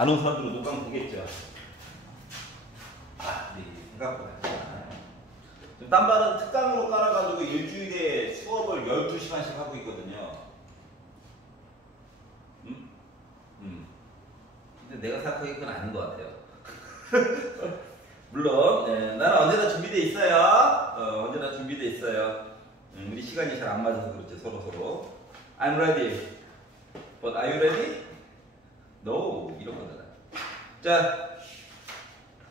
안 온 사람들은 녹강 보겠죠. 생각보다. 딴반은 특강으로 깔아가지고 일주일에 수업을 12시간씩 하고 있거든요. 근데 내가 생각하기에 그건 아닌 것 같아요. 물론, 네, 나는 언제나 준비돼 있어요. 언제나 준비돼 있어요. 우리 시간이 잘 안 맞아서 그렇지, 서로. I'm ready. But are you ready? No. 이런 거잖아. 자,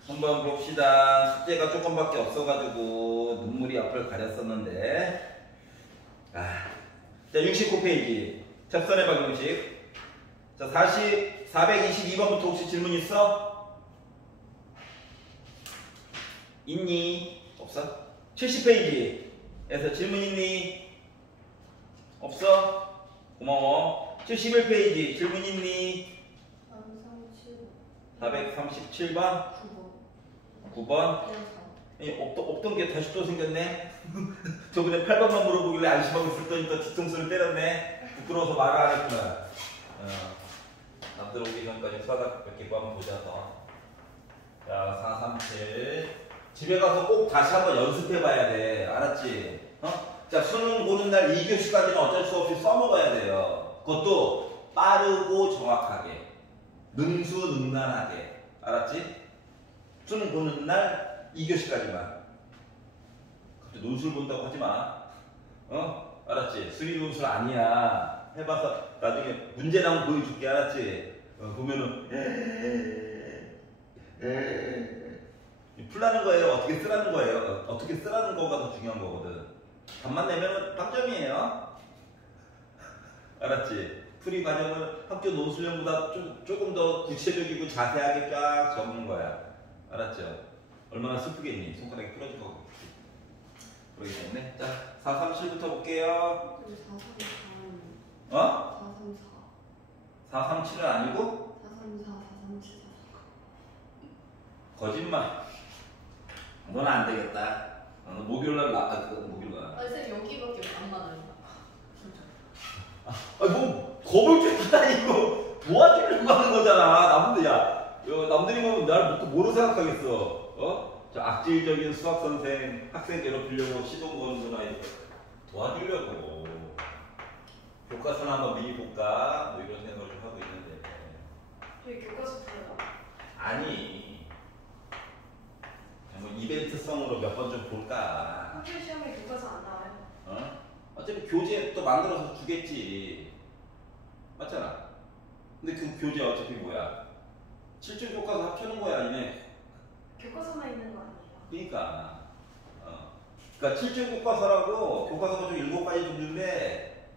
한번 봅시다. 숙제가 조금밖에 없어가지고 눈물이 앞을 가렸었는데. 자, 69페이지. 접선의 방정식. 자, 422번부터 혹시 질문 있어? 있니? 없어? 70페이지에서 질문 있니? 없어? 고마워. 71페이지 질문 있니? 437번? 9번? 없던 게 다시 또 생겼네? 저번에 8번만 물어보길래 안심하고 있었더니 또 뒤통수를 때렸네? 부끄러워서 말을 안 했구나. 남들 오기 전까지 수학학 몇 개 한번 보자. 자, 437. 집에 가서 꼭 다시 한번 연습해 봐야 돼. 알았지? 자, 수능 보는 날 2교시까지는 어쩔 수 없이 써먹어야 돼요. 그것도 빠르고 정확하게. 능수능란하게. 알았지? 수능 보는 날 2교시까지만. 갑자기 논술 본다고 하지 마. 알았지? 수리 논술 아니야. 해봐서 나중에 문제 나오면 보여줄게. 알았지? 보면은 풀라는 거예요? 어떻게 쓰라는 거예요? 어떻게 쓰라는 거가 더 중요한 거거든. 답만 내면 빵점이에요. 알았지? 풀이 과정을 학교 논술형보다 조금 더 구체적이고 자세하게 쫙 적는 거야. 알았죠? 얼마나 슬프겠니? 손가락이 부러질 것 같겠지. 그러기 때문에. 자, 437부터 볼게요. 434. 437은 아니고? 434, 437, 434. 거짓말. 너는 안 되겠다. 목요일날 목요일날. 쌤 여기밖에 안 맞아요. 뭐 겁을 좀 아니고 도와주려고 하는 거잖아. 남들이 보면 날 뭐로 생각하겠어? 저 악질적인 수학 선생, 학생 괴롭히려고 시동 거는 거나 도와주려고. 교과서나 한번 미리 볼까? 뭐 이런 생각을 좀 하고 있는데. 저희 교과서 풀어요? 아니. 뭐 이벤트성으로 몇 번 좀 볼까? 학교 시험에 교과서 안 나와요? 어차피 교재 또 만들어서 주겠지. 맞잖아. 근데 그 교재 어차피 뭐야? 7중 교과서 합쳐놓은 거야, 아니네? 교과서만 있는 거 아니에요? 그러니까. 그러니까 7중 교과서라고 교과서가 좀 7가지 종류인데,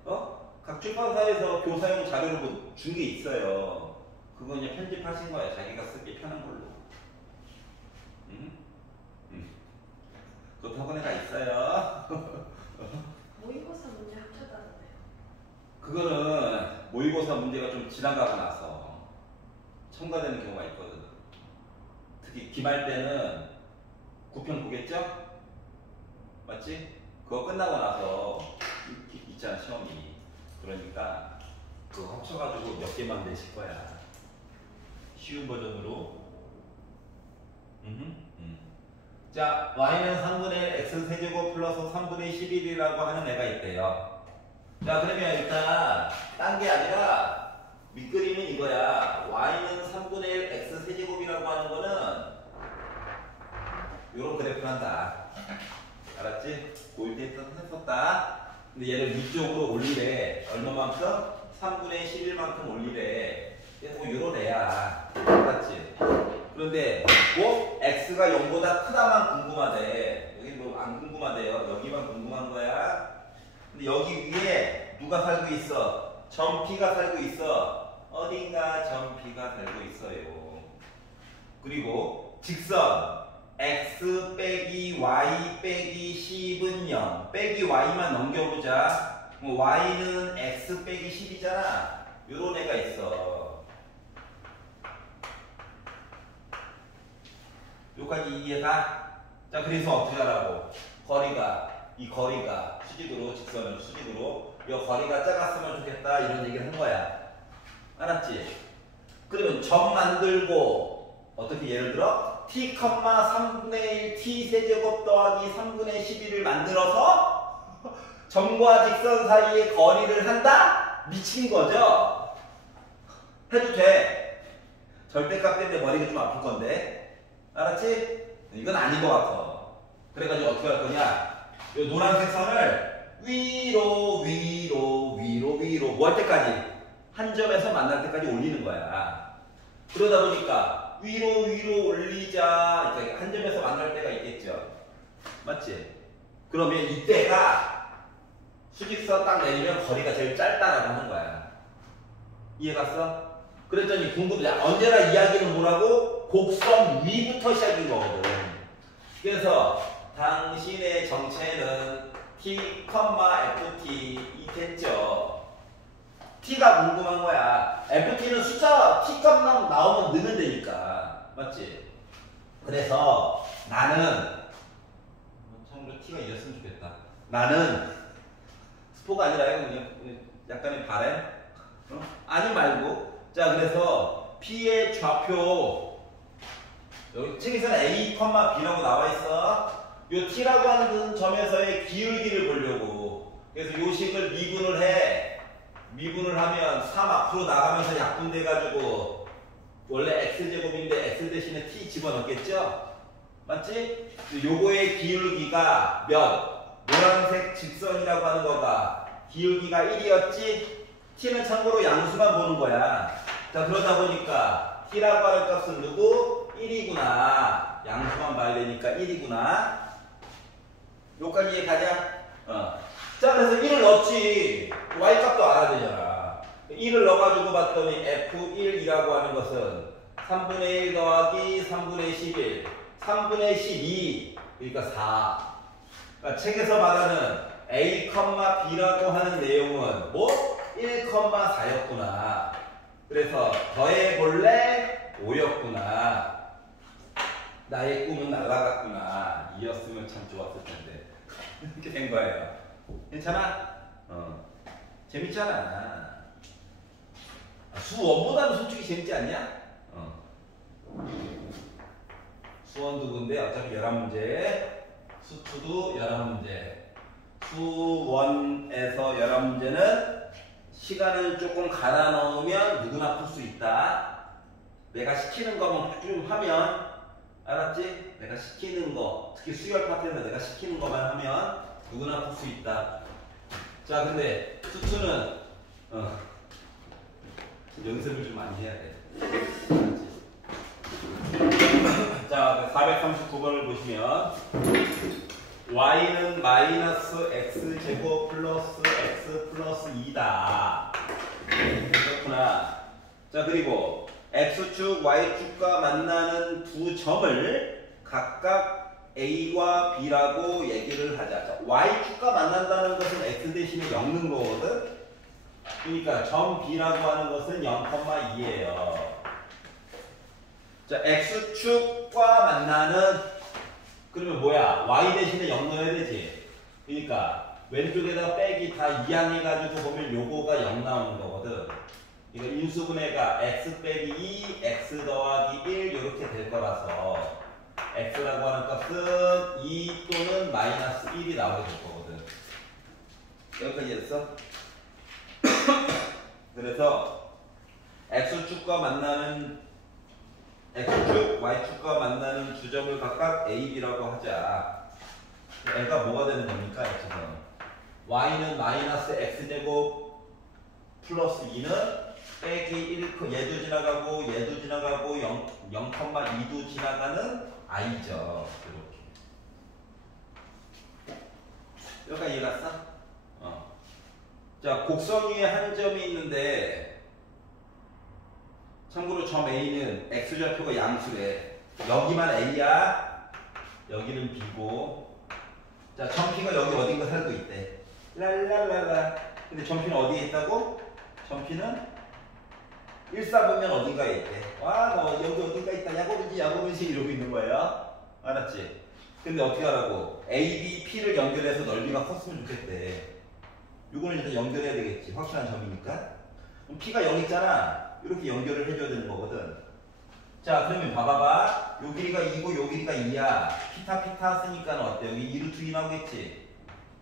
각 출판사에서 교사용 자료로 준 게 있어요. 그거 그냥 편집하신 거야. 자기가 쓰기 편한 걸로. 그것도 학원에 가 있어요. 모의고사 문제 합쳤다던데요. 그거는 모의고사 문제가 좀 지나가고 나서 첨가되는 경우가 있거든. 특히 기말 때는 9편 보겠죠? 맞지? 그거 끝나고 나서 있잖아, 시험이. 그러니까 그거 합쳐가지고 몇 개만 내실 거야. 쉬운 버전으로. 자, y는 3분의 1 x 세제곱 플러스 3분의 11이라고 하는 애가 있대요. 자, 그러면 일단 딴 게 아니라 밑그림은 이거야. y는 3분의 1 x 세제곱이라고 하는 거는 요런 그래프를 한다. 알았지? 보일 때 했었다. 근데 얘를 위쪽으로 올리래. 얼마만큼? 3분의 11만큼 올리래. 그래서 요런 애야. 알았지? 그런데 꼭 x가 0보다 크다만 궁금하대. 여기 뭐 안 궁금하대요. 여기만 궁금한 거야. 근데 여기 위에 누가 살고 있어? 점 P가 살고 있어. 어딘가 점 P가 살고 있어요. 그리고 직선 x 빼기 y 빼기 10은 0 빼기 y만 넘겨보자. y는 x 빼기 10이잖아. 요런 애가 있어. 여기까지 이해가? 자, 그래서 어떻게 하라고? 이 거리가 수직으로, 직선으로 수직으로 이 거리가 작았으면 좋겠다 이런 얘기를 한 거야. 알았지? 그러면 점 만들고 어떻게 예를 들어 t, 3분의 1 t 세제곱 더하기 3분의 11을 만들어서 점과 직선 사이의 거리를 한다? 미친 거죠? 해도 돼. 절대값 때문에 머리가 좀 아플 건데. 알았지? 이건 아닌 것 같아. 그래가지고 어떻게 할 거냐? 이 노란색 선을 위로 뭐 할 때까지? 한 점에서 만날 때까지 올리는 거야. 그러다 보니까 위로 올리자. 이제 한 점에서 만날 때가 있겠죠. 맞지? 그러면 이때가 수직선 딱 내리면 거리가 제일 짧다라고 하는 거야. 이해 갔어? 그랬더니 궁금해. 언제나 이야기는 뭐라고? 곡선 위부터 시작인 거거든. 그래서 당신의 정체는 t, ft 이 됐죠. t가 궁금한 거야. ft는 숫자 t 값 나오면 넣으면 되니까. 맞지? 그래서 나는 참고로 t가 이랬으면 좋겠다. 나는 스포가 아니라 그냥 약간의 바램? 아니 말고. 자, 그래서 P의 좌표 여기 책에서는 A, B라고 나와 있어. 요 T라고 하는 점에서의 기울기를 보려고. 그래서 요 식을 미분을 해. 미분을 하면 3 앞으로 나가면서 약분돼 가지고 원래 X제곱인데 X 대신에 T 집어넣겠죠? 맞지? 요거의 기울기가 몇? 노란색 직선이라고 하는 거가 기울기가 1이었지? T는 참고로 양수만 보는 거야. 자, 그러다 보니까 T라고 하는 값은 누구? 1이구나. 양수만 봐야 되니까 1이구나. 여기까지 이해가냐? 자, 그래서 1을 넣었지. Y값도 알아야 되잖아. 1을 넣어가지고 봤더니 F1이라고 하는 것은 3분의 1 더하기 3분의 11, 3분의 12, 그러니까 4. 그러니까 책에서 말하는 A, B라고 하는 내용은 뭐? 1,4였구나. 그래서 더해볼래? 5였구나. 나의 꿈은 날아갔구나. 이었으면 참 좋았을 텐데. 이렇게 된 거예요. 괜찮아? 재밌잖아. 수원보다는 솔직히 재밌지 않냐? 수원도 근데 어차피 11문제, 수투도 11문제. 수원에서 11문제는 시간을 조금 갈아 넣으면 누구나 풀 수 있다. 내가 시키는 거만 좀 하면, 알았지? 내가 시키는 거, 특히 수열 파트에서 내가 시키는 거만 하면 누구나 풀 수 있다. 자, 근데 수투는 연습을 좀 많이 해야 돼. 자, 439번을 보시면 y는 마이너스 x제곱 플러스 x 플러스 2다. 그렇구나. 자, 그리고 x축, y축과 만나는 두 점을 각각 a와 b라고 얘기를 하자. 자, y축과 만난다는 것은 x 대신에 엮는 거거든. 그러니까 점 b라고 하는 것은 0,2예요. 자, x축과 만나는 그러면 뭐야? y 대신에 0 넣어야 되지. 그러니까 왼쪽에다 빼기 다 이항해가지고 보면 요거가 0 나오는 거거든. 이거 인수분해가 x 빼기 2, x 더하기 1 이렇게 될 거라서 x라고 하는 값은 2 또는 마이너스 1이 나오게 될 거거든. 여기까지 이해됐어? 그래서 x축과 만나는 x축, y축과 만나는 두 점을 각각 a, b라고 하자. 애가 뭐가 되는 겁니까? x는 y는 마이너스 x제곱 플러스 2는 빼기 1, 얘도 지나가고 얘도 지나가고 0,2도 지나가는 i죠. 이렇게. 여기까지 이해 갔어? 자, 곡선 위에 한 점이 있는데 참고로 점 A는 X좌표가 양수래. 여기만 A야. 여기는 B고. 자, 점 P가 여기 어딘가 살고 있대. 랄랄랄라. 근데 점 P는 어디에 있다고? 점 P는 1사분면 어딘가에 있대. 와, 너 여기 어딘가 있다. 야고른지 이러고 있는 거예요. 알았지? 근데 어떻게 하라고? A, B, P를 연결해서 넓이가 컸으면 좋겠대. 이거는 일단 연결해야 되겠지. 확실한 점이니까. 그럼 P가 0 있잖아. 이렇게 연결을 해줘야 되는 거거든. 자, 그러면 봐봐봐. 요 길이가 2고 요 길이가 2야. 피타 쓰니까 어때? 여기 2루트 2 나오겠지?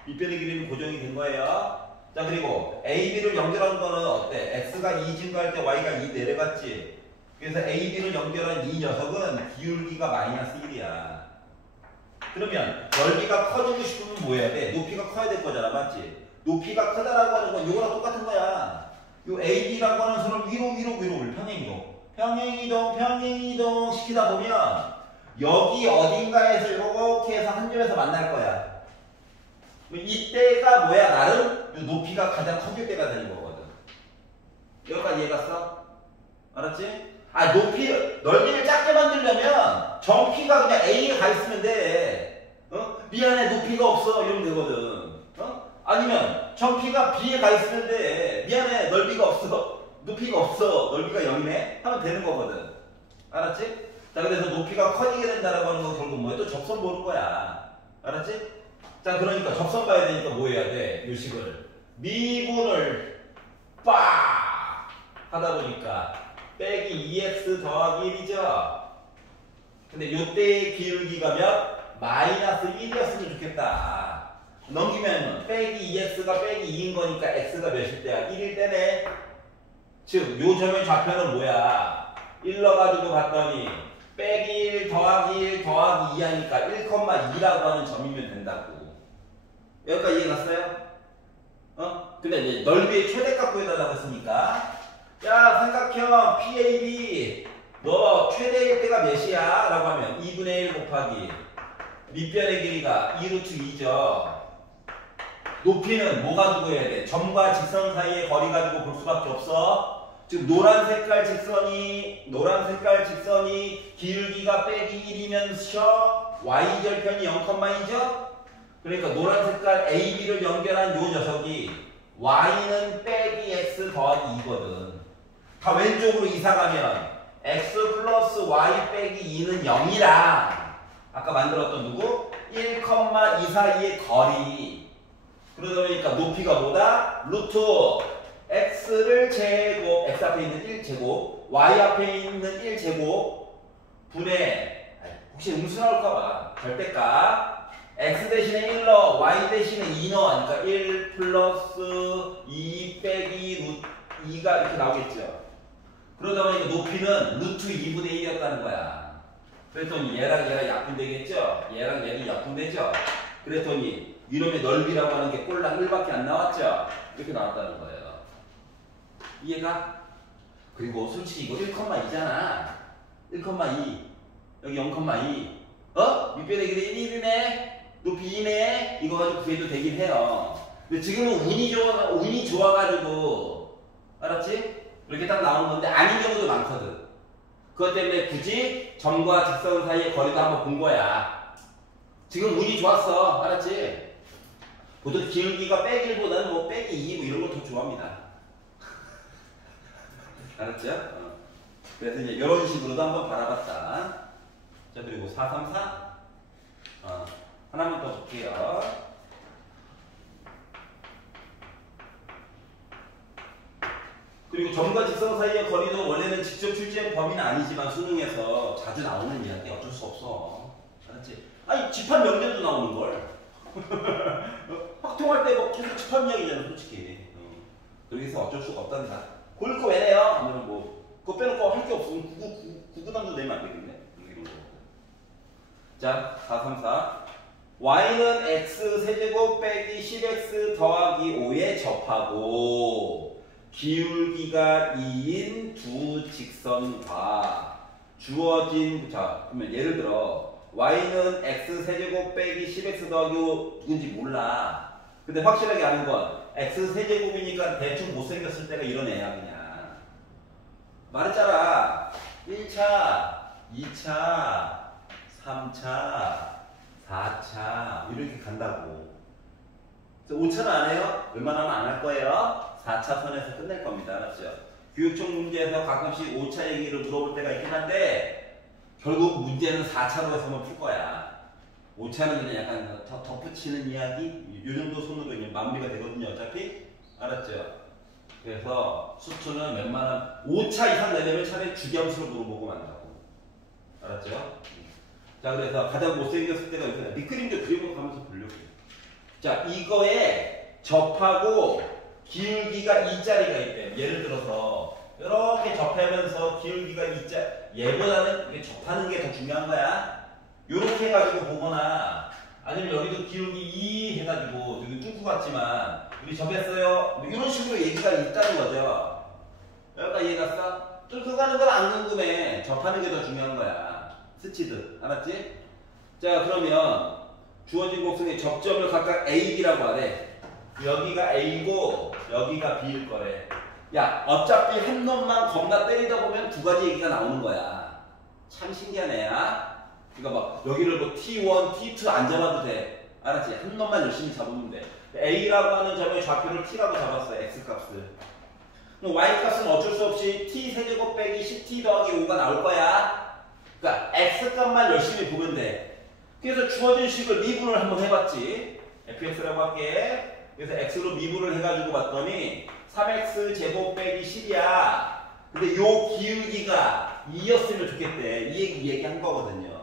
밑변의 길이는 고정이 된 거예요. 자, 그리고 AB를 연결한 거는 어때? X가 2 증가할 때 Y가 2 내려갔지? 그래서 AB를 연결한 이 녀석은 기울기가 마이너스 1이야. 그러면 넓이가 커지고 싶으면 뭐 해야 돼? 높이가 커야 될 거잖아, 맞지? 높이가 크다라고 하는 건 요거랑 똑같은 거야. 요 AB라고 하는 선을 위로 평행이동 시키다 보면 여기 어딘가에서 이렇게 해서 한 점에서 만날 거야. 이때가 뭐야? 나름 요 높이가 가장 커질 때가 되는 거거든. 여기까지 이해갔어? 알았지? 아, 넓이를 작게 만들려면 정피가 그냥 A에 가 있으면 돼. 미안해, 높이가 없어. 이러면 되거든. 아니면 정피가 B에 가 있으면 돼. 미안해, 넓이가 없어. 높이가 없어. 넓이가 0이네? 하면 되는 거거든. 알았지? 자, 그래서 높이가 커지게 된다라고 하는 건 결국 뭐야? 또 접선 보는 거야. 알았지? 자, 그러니까 접선 봐야 되니까 뭐 해야 돼? 요 식을. 미분을 빡! 하다 보니까 빼기 2x 더하기 1이죠? 근데 요때의 기울기가 몇? 마이너스 1이었으면 좋겠다. 넘기면 빼기 2x가 빼기 2인 거니까 x가 몇일 때야? 1일 때네. 즉, 요 점의 좌표는 뭐야? 1 넣어가지고 봤더니 빼기 1 더하기 1 더하기 2 하니까 1,2라고 하는 점이면 된다고. 여기까지 이해 갔어요? 근데 이제 넓이의 최대값 구해달라고 했으니까 야, 삼각형 PAB 너 최대일 때가 몇이야? 라고 하면 2분의 1 곱하기 밑변의 길이가 2루트 2죠. 높이는 뭐 가지고 해야 돼? 점과 직선 사이의 거리 가지고 볼 수밖에 없어. 즉 노란 색깔 직선이 기울기가 빼기 1이면서 y절편이 0,2죠? 그러니까 노란 색깔 AB를 연결한 요 녀석이 y는 빼기 x 더하기 2거든. 다 왼쪽으로 이사 가면 x 플러스 y 빼기 2는 0이랑 아까 만들었던 누구? 1,2 사이의 거리. 그러다 보니까 높이가 뭐다? 루트 x를 제곱, x 앞에 있는 1제곱, y 앞에 있는 1제곱 분의, 혹시 음수 나올까봐 절대값 x 대신에 1 넣어, y 대신에 2 넣어 하니까 1 플러스 2 빼기 루트 2가 이렇게 나오겠죠. 그러다 보니까 높이는 루트 2분의 1이었다는 거야. 그랬더니 얘랑 얘가 약분되겠죠? 얘랑 얘는 약분되죠? 그랬더니 이놈의 넓이라고 하는 게 꼴랑 1밖에 안 나왔죠? 이렇게 나왔다는 거예요. 이해가? 그리고 솔직히 이거 1,2잖아. 1,2 여기 0,2 밑변의 길이 1이네? 높이 2네? 이거 가지고 구해도 되긴 해요. 근데 지금은 운이 좋아가지고 알았지? 이렇게 딱 나오는 건데 아닌 경우도 많거든. 그것 때문에 굳이 점과 직선 사이의 거리도 한번 본 거야. 지금 운이 좋았어. 알았지? 보통 기울기가 빼기 1보다는 뭐 빼기 2 뭐 이런 걸 더 좋아합니다. 알았죠? 그래서 이제 이런 식으로도 한번 바라봤다. 자, 그리고 434 하나만 더 볼게요. 그리고 점과 직선 사이의 거리도 원래는 직접 출제한 범위는 아니지만 수능에서 자주 나오는 이야기 어쩔 수 없어. 알았지? 아니 집합 명제도 나오는 걸. 확통할 때 뭐 계속 집합 이야기잖아 솔직히. 그래서 어쩔 수가 없단다. 고일 거 왜 내요? 하면 뭐 그거 빼놓고 할 게 없으면 구구단도 내면 안 되겠네. 이런 거. 자, 434 y는 x 세제곱 빼기 10x 더하기 5에 접하고 기울기가 2인 두 직선과 주어진, 자, 그러면 예를 들어 y는 x 세제곱 빼기 10x 더하기 5 누군지 몰라. 근데 확실하게 아는 건 x 세제곱이니까 대충 못생겼을 때가 이런 애야. 그냥 말했잖아. 1차 2차 3차 4차 이렇게 간다고. 5차는 안 해요? 웬만하면 안 할 거예요. 4차 선에서 끝낼 겁니다. 알았죠? 교육청 문제에서 가끔씩 5차 얘기를 물어볼 때가 있긴 한데 결국 문제는 4차로 해서만 풀 거야. 5차는 그냥 약간 덧붙이는 이야기? 이 정도 손으로 그냥 마무리가 되거든요. 어차피. 알았죠? 그래서 수투는 웬만한 5차 이상 내려면 차라리 주기함수로 물어보고 만다고. 알았죠? 자, 그래서 가장 못생겼을 때가 있어요. 밑그림도 그리고 가면서 보려고. 자, 이거에 접하고 기울기가 2짜리가 있대. 예를 들어서 이렇게 접하면서 기울기가 2짜, 얘보다는 이게 접하는 게 더 중요한 거야. 요렇게 해가지고 보거나 아니면 여기도 기울기 2 해가지고 여기 뚫고 갔지만 우리 접했어요. 이런 식으로 얘기가 있다는 거죠. 여기까지 이해 갔어? 뚫고 가는 건 안 궁금해. 접하는 게 더 중요한 거야. 스치듯. 알았지? 자, 그러면 주어진 곡선의 접점을 각각 A, B라고 하래. 여기가 A고 여기가 B일 거래. 야, 어차피 한 놈만 겁나 때리다 보면 두 가지 얘기가 나오는 거야. 참 신기한 애야. 그러니까 막 여기를 뭐 T1, T2 안 잡아도 돼. 알았지? 한 놈만 열심히 잡으면 돼. A라고 하는 점의 좌표를 T라고 잡았어. X값을. 그럼 Y값은 어쩔 수 없이 T 세제곱 빼기 10T 더하기 5가 나올 거야. 그러니까 X값만 열심히 보면 돼. 그래서 주어진 식을 미분을 한번 해봤지. fx라고 할게. 그래서 x로 미분을 해가지고 봤더니 3x 제곱 빼기 10이야. 근데 요 기울기가 2였으면 좋겠대. 이 얘기한 거거든요.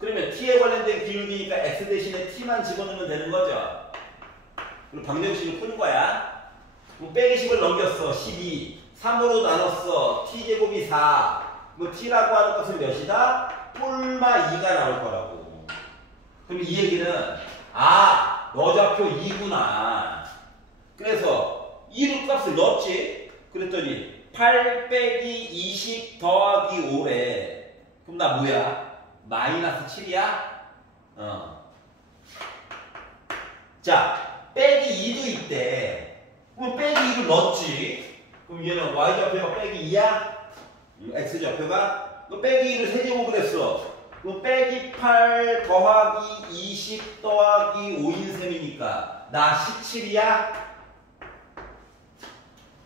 그러면 t에 관련된 기울기니까 x 대신에 t만 집어넣으면 되는 거죠. 그리고 방정식을 푸는 거야. 그럼 빼기 10을 넘겼어. 12. 3으로 나눴어. t제곱이 4. 뭐 t라고 하는 것은 몇이다? 뿔마 2가 나올 거라고. 그럼 이 얘기는 너좌표 2구나. 그래서 2로 값을 넣었지. 그랬더니 8 빼기 20 더하기 5래. 그럼 나 뭐야? 마이너스 7이야? 자, 빼기 2도 있대. 그럼 빼기 2를 넣었지. 그럼 얘는 y좌표가 빼기 2야? x좌표가? 너 빼기 2를 세제곱을 했어. 그럼 빼기 8 더하기 20 더하기 5인 셈이니까 나 17이야?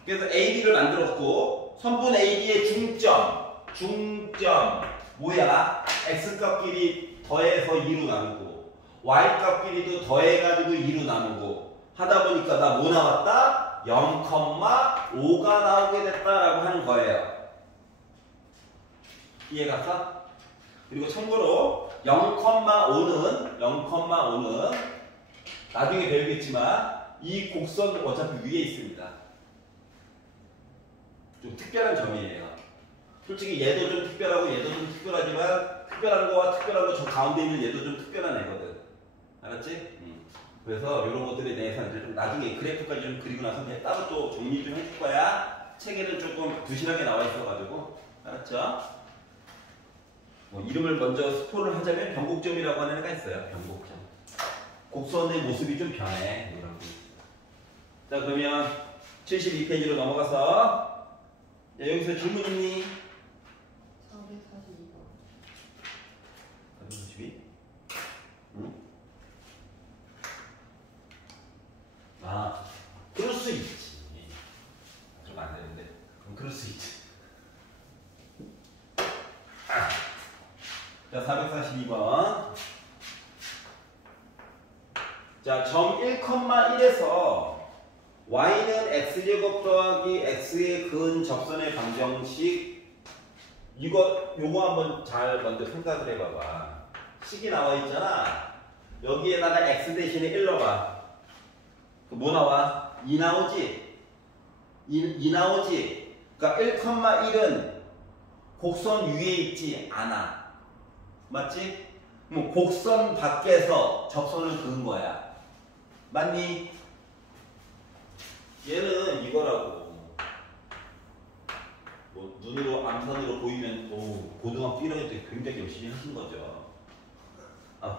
그래서 AB를 만들었고 선분 AB의 중점 뭐야? X값끼리 더해서 2로 나누고 Y값끼리도 더해가지고 2로 나누고 하다 보니까 나 뭐 나왔다? 0,5가 나오게 됐다라고 하는 거예요. 이해갔어? 그리고 참고로 0,5는 나중에 배우겠지만 이 곡선 어차피 위에 있습니다. 좀 특별한 점이에요. 솔직히 얘도 좀 특별하고 얘도 좀 특별하지만 특별한 거와 특별한 거 저 가운데 있는 얘도 좀 특별한 애거든. 알았지? 그래서 이런 것들에 대해서 이제 좀 나중에 그래프까지 좀 그리고 나서 따로 또 정리 좀 해줄 거야. 책에는 조금 부실하게 나와 있어가지고. 알았죠? 뭐 이름을 먼저 스포를 하자면 변곡점이라고 하는 애가 있어요. 변곡점. 곡선의 모습이 좀 변해. 자, 그러면 72페이지로 넘어가서 여기서 질문 있니? 442번. 442? 그럴 수 있지. 좀 안 되는데. 그럴 수 있지. 자, 442번. 자, 점 1,1에서 y는 x제곱 더하기 x의 근 접선의 방정식 요거 한번 잘 먼저 생각을 해봐봐. 식이 나와 있잖아. 여기에다가 x 대신에 1 넣어봐. 뭐 나와? 2 나오지? 2 나오지? 그러니까 1,1은 곡선 위에 있지 않아. 맞지? 뭐 곡선 밖에서 접선을 그은 거야. 맞니? 얘는 이거라고. 뭐 눈으로 암선으로 보이면 고등학교 1학년 때 굉장히 열심히 하신 거죠. 안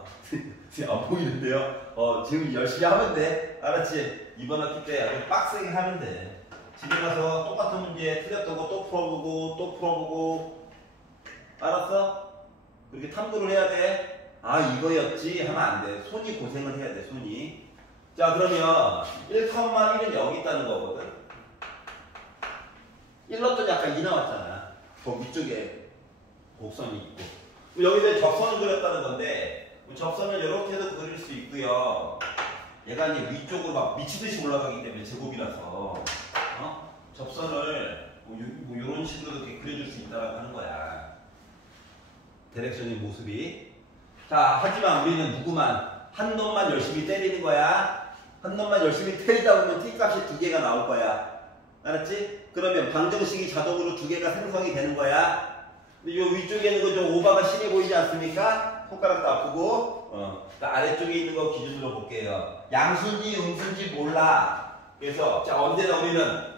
보이는데요? 지금 열심히 하면 돼. 알았지? 이번 학기 때 아주 빡세게 하면 돼. 집에 가서 똑같은 문제 틀렸던 거 또 풀어보고 또 풀어보고. 알았어? 그렇게 탐구를 해야 돼. 이거였지 하면 안 돼. 손이 고생을 해야 돼. 손이. 자, 그러면 1,1은 여기 있다는 거거든. 1 넣었더니 아까 2 나왔잖아. 저 위쪽에 곡선이 있고. 여기서 접선을 그렸다는 건데 접선을 이렇게도 그릴 수 있고요. 얘가 이제 위쪽으로 막 미치듯이 올라가기 때문에 제곱이라서 접선을 뭐 이런 식으로 이렇게 그려줄 수 있다고 하는 거야. 디렉션의 모습이. 자, 하지만 우리는 누구만 한 놈만 열심히 때리는 거야. 한 놈만 열심히 때리다 보면 T값이 2개가 나올 거야. 알았지? 그러면 방정식이 자동으로 2개가 생성이 되는 거야. 근데 요 위쪽에 있는 거 좀 오바가 심해 보이지 않습니까? 손가락도 아프고. 그러니까 아래쪽에 있는 거 기준으로 볼게요. 양수인지 음수인지 몰라. 그래서 자, 언제나 우리는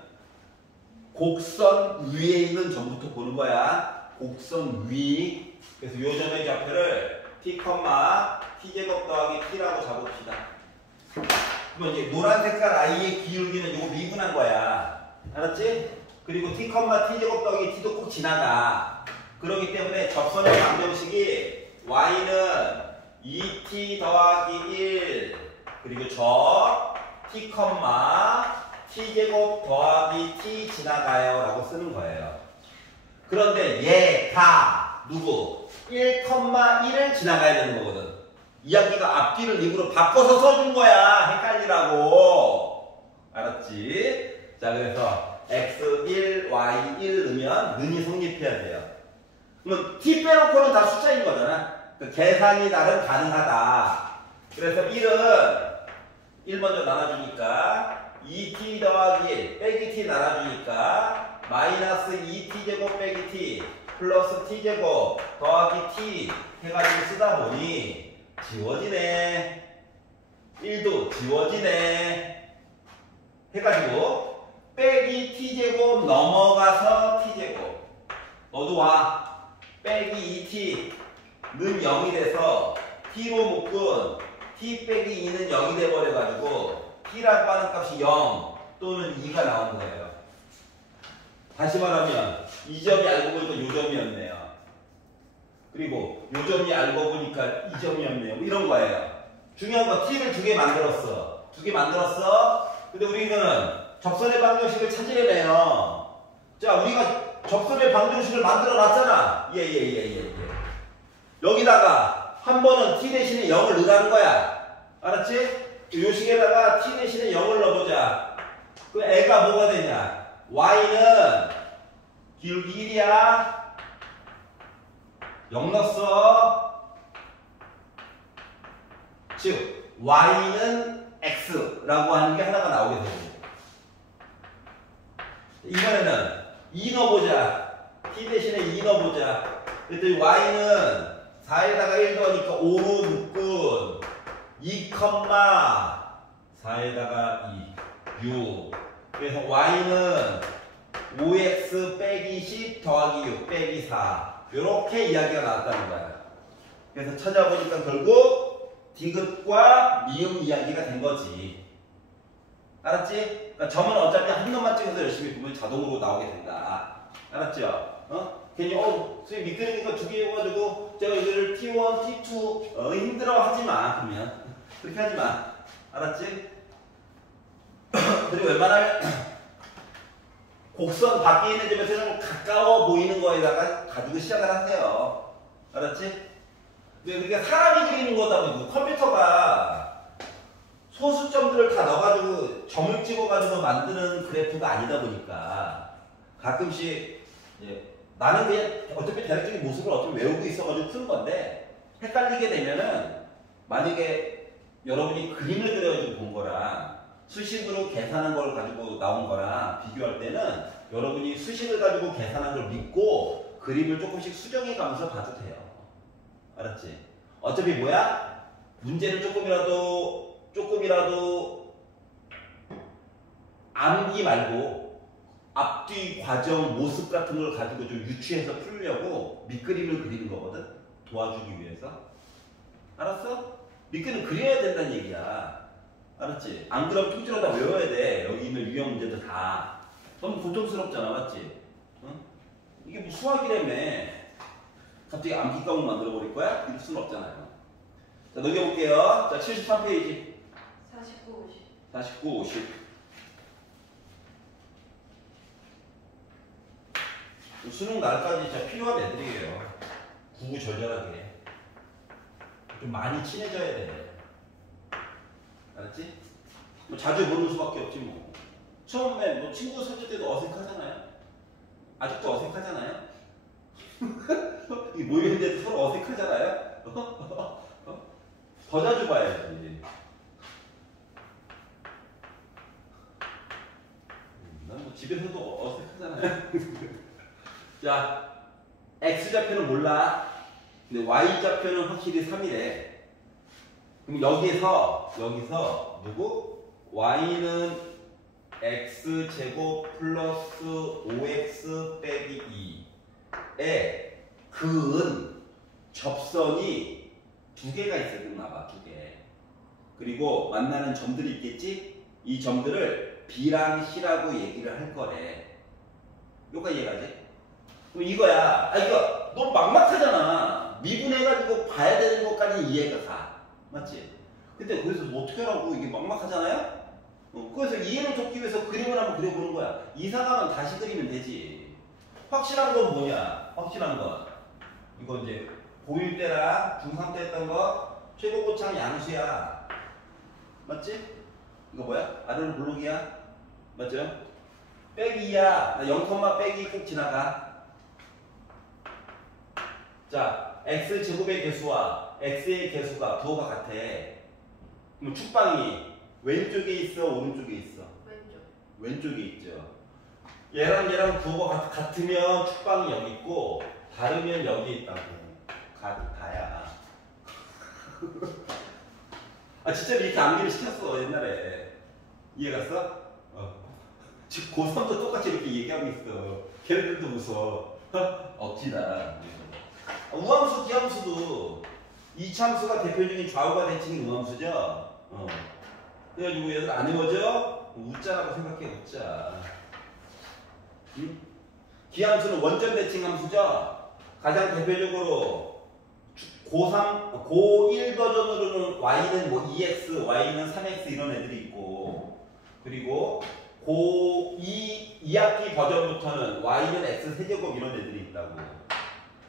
곡선 위에 있는 점부터 보는 거야. 곡선 위. 그래서 요 점의 좌표를 t, t제곱 더하기 t라고 잡읍시다. 그러면 이제 노란 색깔 i의 기울기는 요거 미분한 거야. 알았지? 그리고 t, t제곱 더하기 t도 꼭 지나가. 그렇기 때문에 접선의 방정식이 y는 2t 더하기 1 그리고 저 t, t제곱 더하기 t 지나가요 라고 쓰는 거예요. 그런데 얘가 누구? 1,1을 지나가야 되는 거거든. 이야기가 앞뒤를 입으로 바꿔서 써준 거야. 헷갈리라고. 알았지? 자, 그래서 x1, y1 넣으면 는이 성립해야 돼요. 그러면 t 빼놓고는 다 숫자인 거잖아. 그 계산이 나름 가능하다. 그래서 1 먼저 나눠주니까 2t 더하기 1 빼기 t 나눠주니까 마이너스 2t제곱 빼기 t 플러스 t제곱 더하기 t 해가지고 쓰다 보니 지워지네. 1도 지워지네. 해가지고 빼기 t제곱 넘어가서 t제곱 너도 와. 빼기 2t는 0이 돼서 t로 묶은 t 빼기 2는 0이 돼버려가지고 t라고 하는 값이 0 또는 2가 나오는 거예요. 다시 말하면 이 점이 알고 보니까 요 점이었네요. 그리고 요 점이 알고 보니까 이 점이었네요. 뭐 이런 거예요. 중요한 건 t를 2개 만들었어. 2개 만들었어. 근데 우리는 접선의 방정식을 찾으려면 자, 우리가 접선의 방정식을 만들어 놨잖아. 예. 여기다가 한 번은 t 대신에 0을 넣으라는 거야. 알았지? 요 식에다가 t 대신에 0을 넣어보자. 그 애가 뭐가 되냐? y는 기울기 1이야. 0 넣었어. 즉 y는 x라고 하는 게 하나가 나오게 됩니다. 이번에는 2 넣어보자. t 대신에 2 넣어보자. 그랬더니 y는 4에다가 1 더하니까 5로 묶은 2, 4에다가 2, 6. 그래서 y는 5x 빼기 10 더하기 6 빼기 4. 이렇게 이야기가 나왔다는 거야. 그래서 찾아보니까 결국 디귿과 미음 이야기가 된 거지. 알았지? 그러니까 점은 어차피 한 놈만 찍어서 열심히 보면 자동으로 나오게 된다. 알았죠? 괜히 선생님 미끄러니까 2개 해가지고 제가 이거를 T1, T2 힘들어 하지 마. 그러면 그렇게 하지 마. 알았지? 그리고 웬만하면 곡선 밖에 있는 점에서 좀 가까워 보이는 거에다가 가지고 시작을 하세요. 알았지? 그러니까 사람이 그리는 거다 보니까 컴퓨터가 소수점들을 다 넣어가지고 점을 찍어가지고 만드는 그래프가 아니다 보니까 가끔씩 나는 그냥 어차피 대략적인 모습을 어차피 외우고 있어가지고 푸는 건데 헷갈리게 되면은 만약에 여러분이 그림을 그려가지고 본 거랑 수식으로 계산한 걸 가지고 나온 거랑 비교할 때는 여러분이 수식을 가지고 계산한 걸 믿고 그림을 조금씩 수정해 가면서 봐도 돼요. 알았지? 어차피 뭐야? 문제를 조금이라도 암기 말고 앞뒤 과정 모습 같은 걸 가지고 좀 유추해서 풀려고 밑그림을 그리는 거거든. 도와주기 위해서. 알았어? 밑그림 그려야 된다는 얘기야. 알았지? 안 그러면 통째로 다 외워야 돼. 여기 있는 유형 문제들 다. 너무 고통스럽잖아. 맞지? 응? 이게 뭐 수학이라며. 갑자기 암기 과목 만들어버릴 거야? 이럴 수는 없잖아요. 자, 넘겨볼게요. 자, 73페이지. 49, 50. 49, 50. 수능 날까지 진짜 필요한 애들이에요. 구구절절하게. 좀 많이 친해져야 돼. 알았지? 뭐 자주 보는 수밖에 없지 뭐. 처음에 뭐 친구 사귈 때도 어색하잖아요. 아직도 어색하잖아요. 이 모이는데도 서로 어색하잖아요. 더 자주 봐야지. 난 뭐 집에서도 어색하잖아요. 자, X좌표는 몰라. 근데 Y좌표는 확실히 3이래. 그럼 여기서 누구? Y는 X제곱 플러스 5X 빼기 2에 그은 접선이 두 개가 있어야 되나봐. 두 개. 그리고 만나는 점들이 있겠지? 이 점들을 B랑 C라고 얘기를 할 거래. 요가 이해가지? 그럼 이거야. 아, 이거 너무 막막하잖아. 미분해가지고 봐야 되는 것까지 이해가 가. 맞지? 근데 그래서 뭐 어떻게 하라고. 이게 막막하잖아요? 그래서 이해를 돕기 위해서 그림을 한번 그려보는 거야. 이상하면 다시 그리면 되지. 확실한 건 뭐냐? 확실한 건 이거 이제 고1 때랑 중3 때 했던 거 최고고창 양수야. 맞지? 이거 뭐야? 아래로 블록이야? 맞죠? 빼기야. 0, 빼기 꼭 지나가. 자, x제곱의 개수와 x의 개수가 부호가 같아. 그럼 축방이 왼쪽에 있어, 오른쪽에 있어? 왼쪽에 있죠. 얘랑 부호가 같으면 축방이 여기 있고 다르면 여기 있다고. 다야. 아, 진짜 이렇게 암기를 시켰어 옛날에. 이해갔어? 지금 고3도 똑같이 이렇게 얘기하고 있어. 걔네들도 웃어. 억지다. 우함수, 기함수도 이참수가 대표적인 좌우가 대칭인 우함수죠. 그래가지고 얘들 안 외워져? 웃자라고 생각해. 웃자. 응? 기함수는 원점 대칭 함수죠. 가장 대표적으로 고1 버전으로는 y는 뭐 2x, y는 3x 이런 애들이 있고, 그리고 고2 2학기 버전부터는 y는 x 세제곱 이런 애들이 있다고.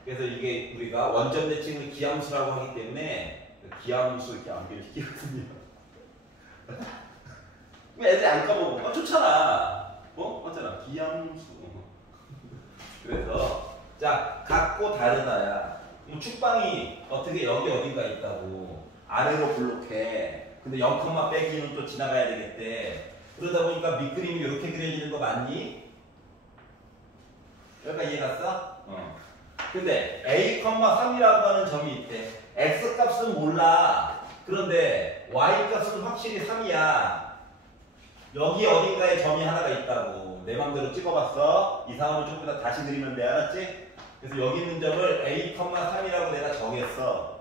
그래서 이게 우리가 원점 대칭을 기함수라고 하기 때문에 기함수 이렇게 암기를 시키거든요. 애들이 안 까먹어. 좋잖아. 맞잖아. 기함수. 그래서 자, 같고 다르다야. 축방이 어떻게 여기 어딘가 있다고 아래로 블록해. 근데 0, 빼기는 또 지나가야 되겠대. 그러다 보니까 밑그림이 이렇게 그려지는 거 맞니? 여기까지 이해 갔어? 근데 a, 3이라고 하는 점이 있대. x 값은 몰라. 그런데 y 값은 확실히 3이야. 여기 어딘가에 점이 하나가 있다고. 내 맘대로 찍어봤어. 이상하면 조금 더 다시 그리면 돼. 알았지? 그래서 여기 있는 점을 a, 3이라고 내가 정했어.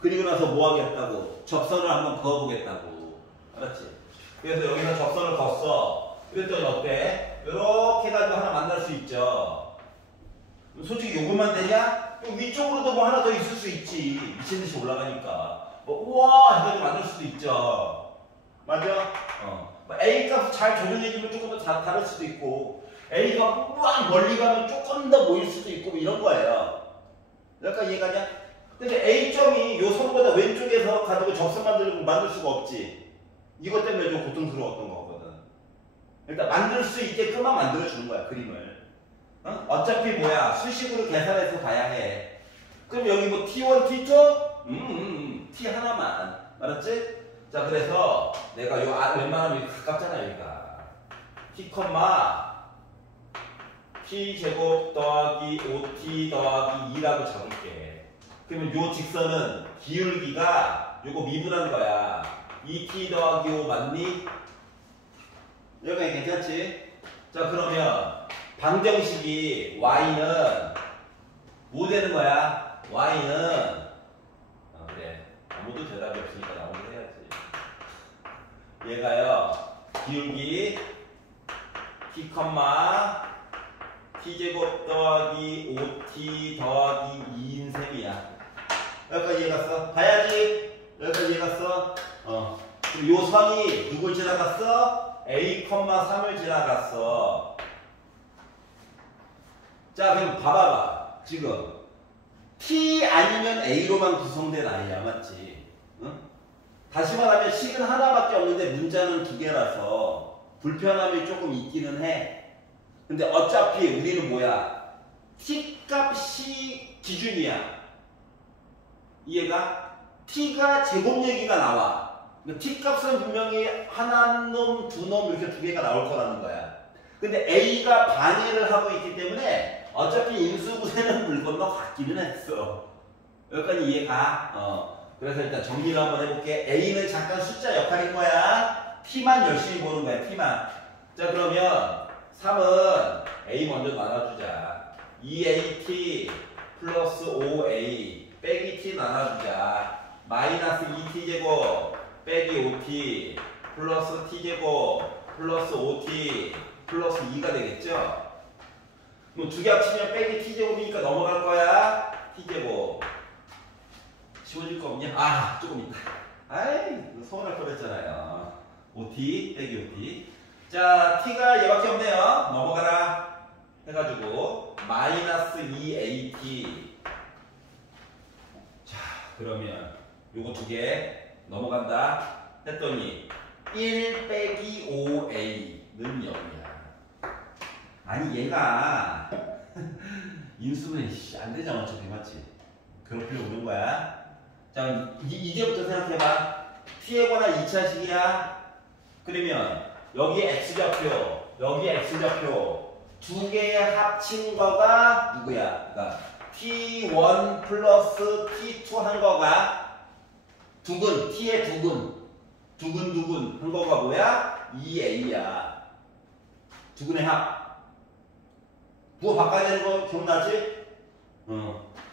그리고 나서 뭐 하겠다고? 접선을 한번 그어보겠다고. 알았지? 그래서 여기서 접선을 걷어. 그랬더니 어때? 이렇게 해가지고 하나 만날 수 있죠. 솔직히 요것만 되냐? 위쪽으로도 뭐 하나 더 있을 수 있지. 미친듯이 올라가니까. 우와! 해가지고 만들 수도 있죠. 맞아? A 값 잘 조정해주면 조금 더 다를 수도 있고, A가 우와 멀리 가면 조금 더 모일 수도 있고, 뭐 이런 거예요. 약간 이해가냐? 근데 A점이 요 선보다 왼쪽에서 가지고 접선 만들 수가 없지. 이것 때문에 좀 고통스러웠던 거거든. 일단 만들 수 있게끔만 만들어주는 거야, 그림을. 어차피 뭐야, 수식으로 계산해서 봐야 해. 그럼 여기 뭐 T1, T2? T 하나만. 알았지? 자, 그래서 내가 요 웬만하면 여기 가깝잖아, 여기가. T, T 제곱 더하기 5T 더하기 2라고 잡을게. 그러면 요 직선은 기울기가 요거 미분한 거야. 2T 더하기 5 맞니? 여기가 괜찮지? 자, 그러면 방정식이 y는 뭐 되는 거야? y는 그래. 아무도 대답이 없으니까 나 오늘 해야지. 얘가요. 기울기 t, t제곱 더하기 5t 더하기 2인 셈이야. 여기까지 이해 갔어? 봐야지. 여기까지 이해 갔어? 그리고 요 선이 누굴 지나갔어? a, 3을 지나갔어. 자, 그럼 봐봐봐. 지금 t 아니면 a로만 구성된 아이야. 맞지? 응? 다시 말하면 식은 하나밖에 없는데 문자는 두 개라서 불편함이 조금 있기는 해. 근데 어차피 우리는 뭐야? t값이 기준이야. 이해가? t가 제곱 얘기가 나와. t값은 분명히 하나 놈, 두 놈 이렇게 두 개가 나올 거라는 거야. 근데 a가 반의를 하고 있기 때문에 어차피 인수분해는 물 건너 갔기는 했어. 여기까지 이해가? 그래서 일단 정리를 한번 해볼게. a는 잠깐 숫자 역할인 거야. t만 열심히 보는 거야. t만. 자 그러면 3은 a 먼저 나눠주자. 2at 플러스 5a 빼기 t 나눠주자. 마이너스 2t제곱 빼기 5t 플러스 t제곱 플러스 5t 플러스 2가 되겠죠? 그럼 두 개 합치면 빼기 t제곱이니까 넘어갈 거야. t제곱. 지워질 거 없냐? 아, 조금 있다. 아이, 서운할 뻔했잖아요. 5t 빼기 5t. 자, t가 얘밖에 없네요. 넘어가라. 해가지고 마이너스 2at. 자, 그러면 요거 두 개 넘어간다 했더니 1 빼기 5a는 0이야. 아니 얘가 인수분해 안 되잖아 어차피 맞지? 그렇게 오는 거야. 자 이제부터 생각해봐. t에 관한 2차식이야. 그러면 여기 x좌표 여기 x좌표 두 개 합친 거가 누구야? 그러니까 t1 플러스 t2 한 거가 두근, t의 두근 한 거가 뭐야? 2a야. 두근의 합. 부호 바꿔야 되는 거 기억나지?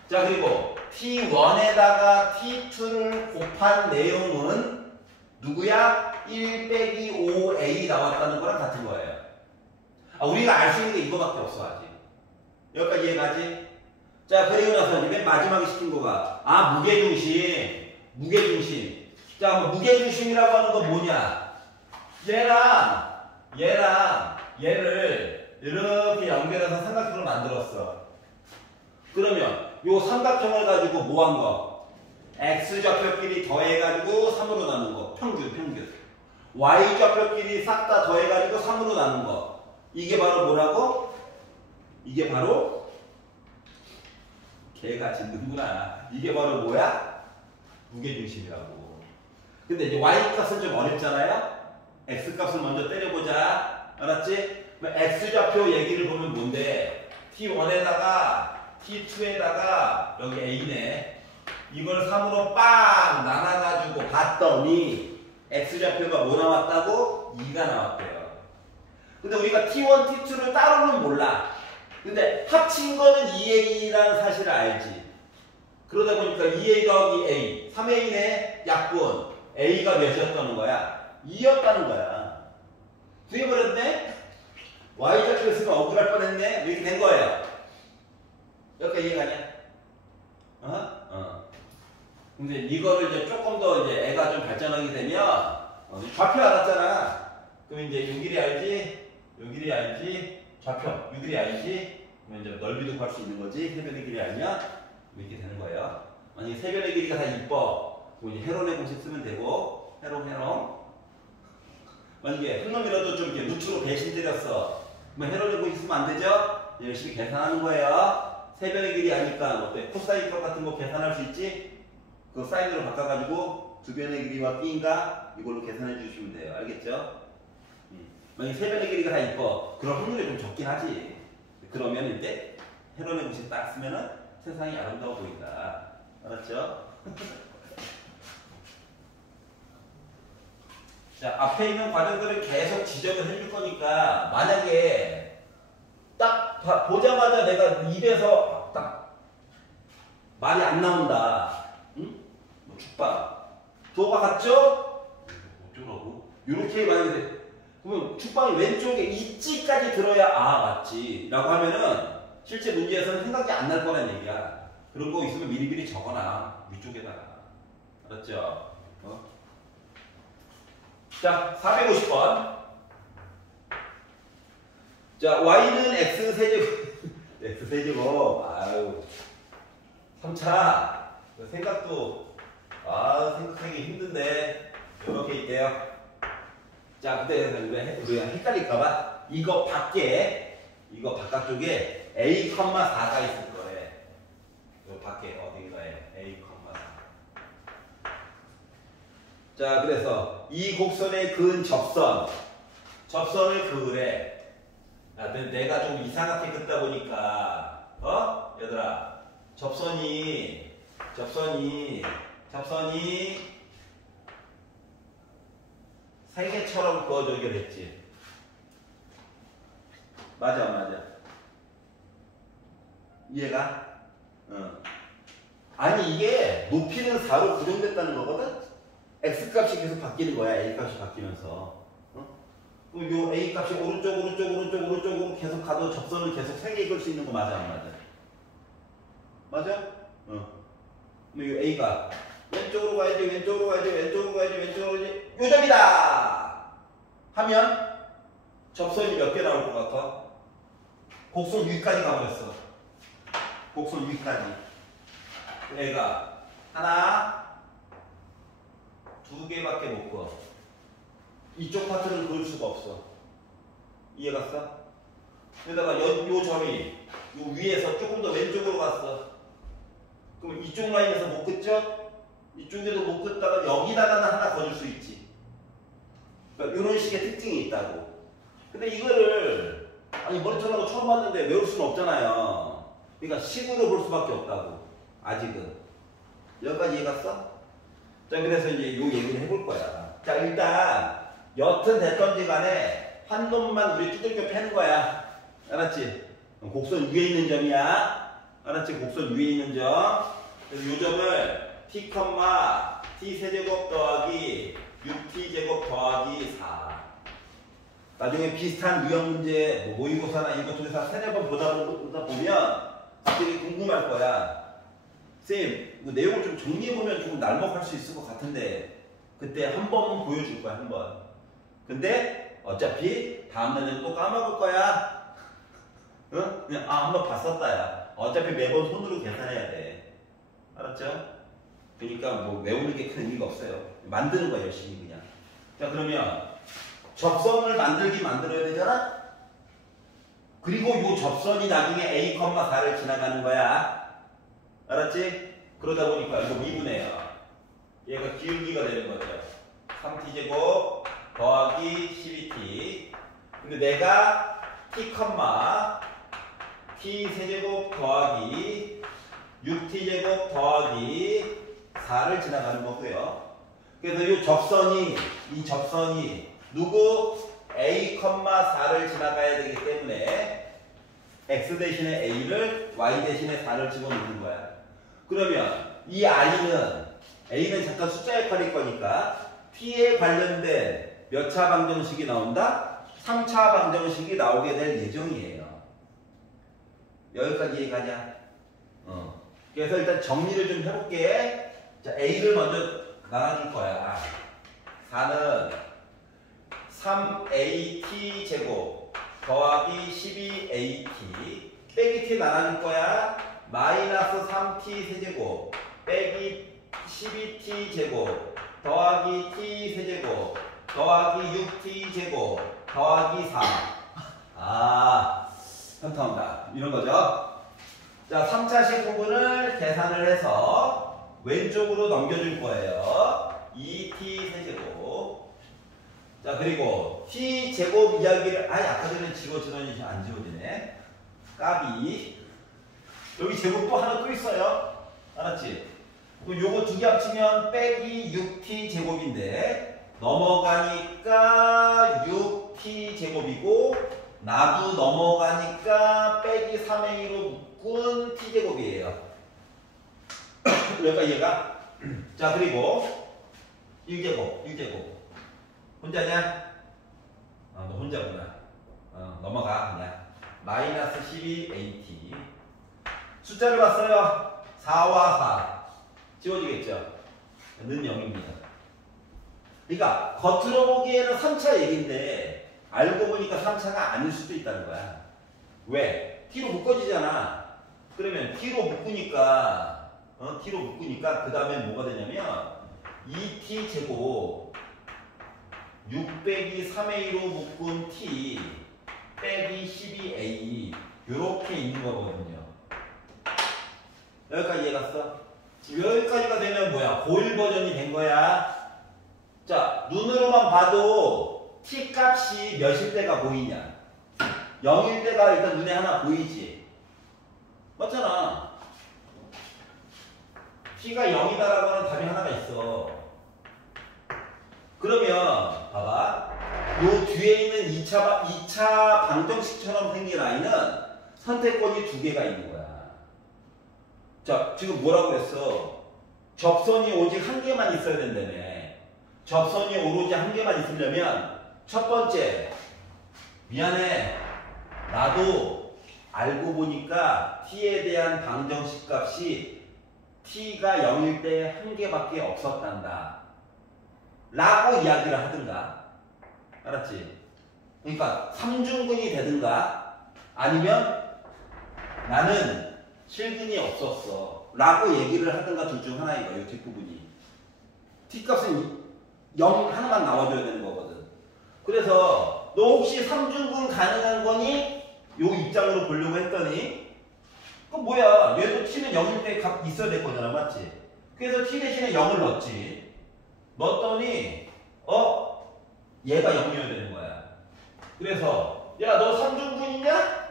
자, 그리고 t1에다가 t2를 곱한 내용은 누구야? 1 빼기 5a 나왔다는 거랑 같은 거예요. 아, 우리가 알 수 있는 게 이거밖에 없어, 아직. 여기까지 이해가지? 자, 그리고 나서 이제 맨 마지막에 시킨 거가, 아, 무게중심. 자, 뭐 무게중심이라고 하는 거 뭐냐? 얘랑 얘를 이렇게 연결해서 삼각형을 만들었어. 그러면 요 삼각형을 가지고 뭐 한 거? x좌표끼리 더해가지고 3으로 나눈 거. 평균. y좌표끼리 싹 다 더해가지고 3으로 나눈 거. 이게 바로 뭐라고? 이게 바로 개가 짖는구나. 이게 바로 뭐야? 무게중심이라고. 근데 이제 y값은 좀 어렵잖아요? x값을 먼저 때려보자. 알았지? x좌표 얘기를 보면 뭔데? t1에다가 t2에다가 여기 a네. 이걸 3으로 빵 나눠가지고 봤더니 x좌표가 뭐 나왔다고? 2가 나왔대요. 근데 우리가 t1, t2를 따로는 몰라. 근데 합친 거는 2a라는 사실을 알지. 그러다 보니까 2a 더하기 a, 3a네 약분. a가 몇이었다는 거야? 2였다는 거야. 구해버렸네? y좌표였으면 억울할 뻔했네? 이렇게 된 거예요. 여기까지 이해가냐? 근데 이거를 이제 조금 더 이제 애가 좀 발전하게 되면, 좌표 알았잖아. 그럼 이제 6일이 알지? 6일이 알지? 좌표 6일이 알지? 그러면 이제 넓이도 구할 수 있는 거지. 세변의 길이 알면 이렇게 되는 거예요. 만약에 세변의 길이가 다 이뻐. 그럼 이제 헤론의 공식 쓰면 되고, 헤론. 만약에 한 놈이라도 좀 이렇게 루트로 배신 때렸어. 그럼 헤론의 공식 쓰면 안 되죠? 열심히 계산하는 거예요. 세변의 길이 아니까 어때? 코사인 값 같은 거 계산할 수 있지? 그거 사인으로 바꿔가지고 두 변의 길이와 b인가 이걸로 계산해 주시면 돼요. 알겠죠? 만약에 세 변의 길이가 다 이뻐. 그럼 확률이 좀 적긴 하지. 그러면 이제 헤론의 공식 딱 쓰면은 세상이 아름다워 보인다. 알았죠? 자, 앞에 있는 과정들을 계속 지적을 해줄 거니까 만약에 딱 보자마자 내가 입에서 딱 말이 안 나온다. 응? 뭐 죽빵. 도가 같죠? 어쩌라고? 이렇게 만약에 돼. 그러면 죽빵이 왼쪽에 있지까지 들어야 아 맞지 라고 하면은 실제 문제에서는 생각이 안 날 거란 얘기야. 그런 거 있으면 미리미리 적어놔. 위쪽에다가. 알았죠? 자, 450번. 자, y는 x세제곱. x세제곱. 아유. 3차. 생각도, 생각하기 힘든데. 이렇게 있대요. 자, 그때 우리가 헷갈릴까봐 이거 바깥쪽에 A, 4가 있을 거래. 이 밖에 어딘가에 A, 4. 자, 그래서 이 곡선에 그은 접선을 그으래. 아, 내가 좀 이상하게 긋다 보니까, 얘들아, 접선이 세 개처럼 그어주기로 했지. 맞아. 이해가? 아니, 이게 높이는 4로 고정됐다는 거거든? X값이 계속 바뀌는 거야. A값이 바뀌면서. 그럼 요 A값이 오른쪽으로 계속 가도 접선은 계속 3개 그을 수 있는 거 맞아, 안 맞아? 맞아? 그럼 요 A가 왼쪽으로 가야지. 요점이다! 하면 접선이 몇 개 나올 것 같아? 곡선 위까지 가버렸어. 곡선 위까지. 얘가 하나, 2개밖에 못 그어. 이쪽 파트는 그을 수가 없어. 이해갔어? 여기다가 요 점이 요 위에서 조금 더 왼쪽으로 갔어. 그럼 이쪽 라인에서 못 긋죠? 이쪽에도 못 긋다가 여기다가는 하나 거줄 수 있지. 그러니까 이런 식의 특징이 있다고. 근데 이거를 머리털하고 처음 봤는데 외울 수는 없잖아요. 그러니까 식으로 볼 수밖에 없다고. 아직은. 여기까지 이해갔어? 자, 그래서 이제 요 얘기를 해볼 거야. 자, 일단 여튼 됐던지 간에 한 놈만 우리 두들겨 패는 거야. 알았지? 곡선 위에 있는 점이야. 알았지? 곡선 위에 있는 점. 그래서 요 점을 t, t 세제곱 더하기 6t 제곱 더하기 4. 나중에 비슷한 유형 문제, 모의고사나 이것 중에서 3-4번 보다 보면 되게 궁금할 거야. 쌤, 이거 내용을 좀 정리해보면 좀 날먹할 수 있을 것 같은데 그때 한 번은 보여줄 거야, 한 번. 근데 어차피 다음날에는 또 까먹을 거야. 응? 그냥 한 번 봤었다야. 어차피 매번 손으로 계산해야 돼. 알았죠? 그러니까 뭐 외우는 게 큰 의미가 없어요. 만드는 거야, 열심히 그냥. 자, 그러면 접선을 만들어야 되잖아? 그리고 이 접선이 나중에 A, 4를 지나가는 거야. 알았지? 그러다 보니까 이거 미분해요. 얘가 기울기가 되는 거죠. 3t 제곱 더하기 12t. 근데 내가 t, t 세제곱 더하기 6t 제곱 더하기 4를 지나가는 거고요. 그래서 이 접선이 누구? A, 4를 지나가야 되기 때문에 x 대신에 a를 y 대신에 4를 집어넣는 거야. 그러면 이 a는 잠깐 숫자 역할일 거니까 t에 관련된 몇 차 방정식이 나온다? 3차 방정식이 나오게 될 예정이에요. 여기까지 이해가냐? 그래서 일단 정리를 좀 해볼게. 자, a를 먼저 나눠줄 거야. 4는 3at 제곱 더하기 12at 빼기 t 나눠줄 거야. 마이너스 3t 세제곱 빼기 12t 제곱 더하기 t 세제곱 더하기 6t 제곱 더하기 4. 현타 온다. 이런 거죠. 자, 3차식 부분을 계산을 해서 왼쪽으로 넘겨줄 거예요. 2t 세제곱. 자, 그리고 t 제곱 이야기를 아까 전에 지워지더니 안 지워지네. 까비. 여기 제곱 또 하나 또 있어요. 알았지? 요거 두 개 합치면 빼기 6t 제곱인데 넘어가니까 6t 제곱이고 나도 넘어가니까 빼기 3a로 묶은 t 제곱이에요. 여기까지 얘가. 자, 그리고 1제곱. 혼자냐? 너 혼자구나. 넘어가 그냥. 마이너스 12at. 숫자를 봤어요. 4와 4. 지워지겠죠? 는 0입니다. 그러니까 겉으로 보기에는 3차 얘기인데 알고 보니까 3차가 아닐 수도 있다는 거야. 왜? t로 묶어지잖아. 그러면 t로 묶으니까 그 다음에 뭐가 되냐면 2t 제곱 6 빼기 3a로 묶은 t 빼기 12a 요렇게 있는 거거든요. 여기까지 이해갔어? 여기까지가 되면 뭐야? 고1 버전이 된 거야. 자, 눈으로만 봐도 t 값이 몇일 때가 보이냐? 0일 때가 일단 눈에 하나 보이지? 맞잖아. t가 0이다라고 하는 답이 하나가 있어. 그러면 봐봐. 요 뒤에 있는 2차 방정식처럼 생긴 라인은 선택권이 두 개가 있는 거야. 자, 지금 뭐라고 그랬어? 접선이 오직 한 개만 있어야 된다며. 접선이 오로지 한 개만 있으려면 첫 번째, 미안해. 나도 알고 보니까 t에 대한 방정식 값이 t가 0일 때 한 개밖에 없었단다. 라고 이야기를 하든가. 알았지? 그러니까 삼중근이 되든가 아니면 나는 실근이 없었어 라고 얘기를 하든가 둘 중 하나인 거야. 이 뒷부분이. t값은 0 하나만 나와줘야 되는 거거든. 그래서 너 혹시 삼중근 가능한 거니? 요 입장으로 보려고 했더니 그 뭐야, 얘도 t는 0일 때 값 있어야 될 거잖아. 맞지? 그래서 t 대신에 0을 넣었지. 넣었더니 얘가 0이어야 되는 거야. 그래서 야, 너 삼중근이냐?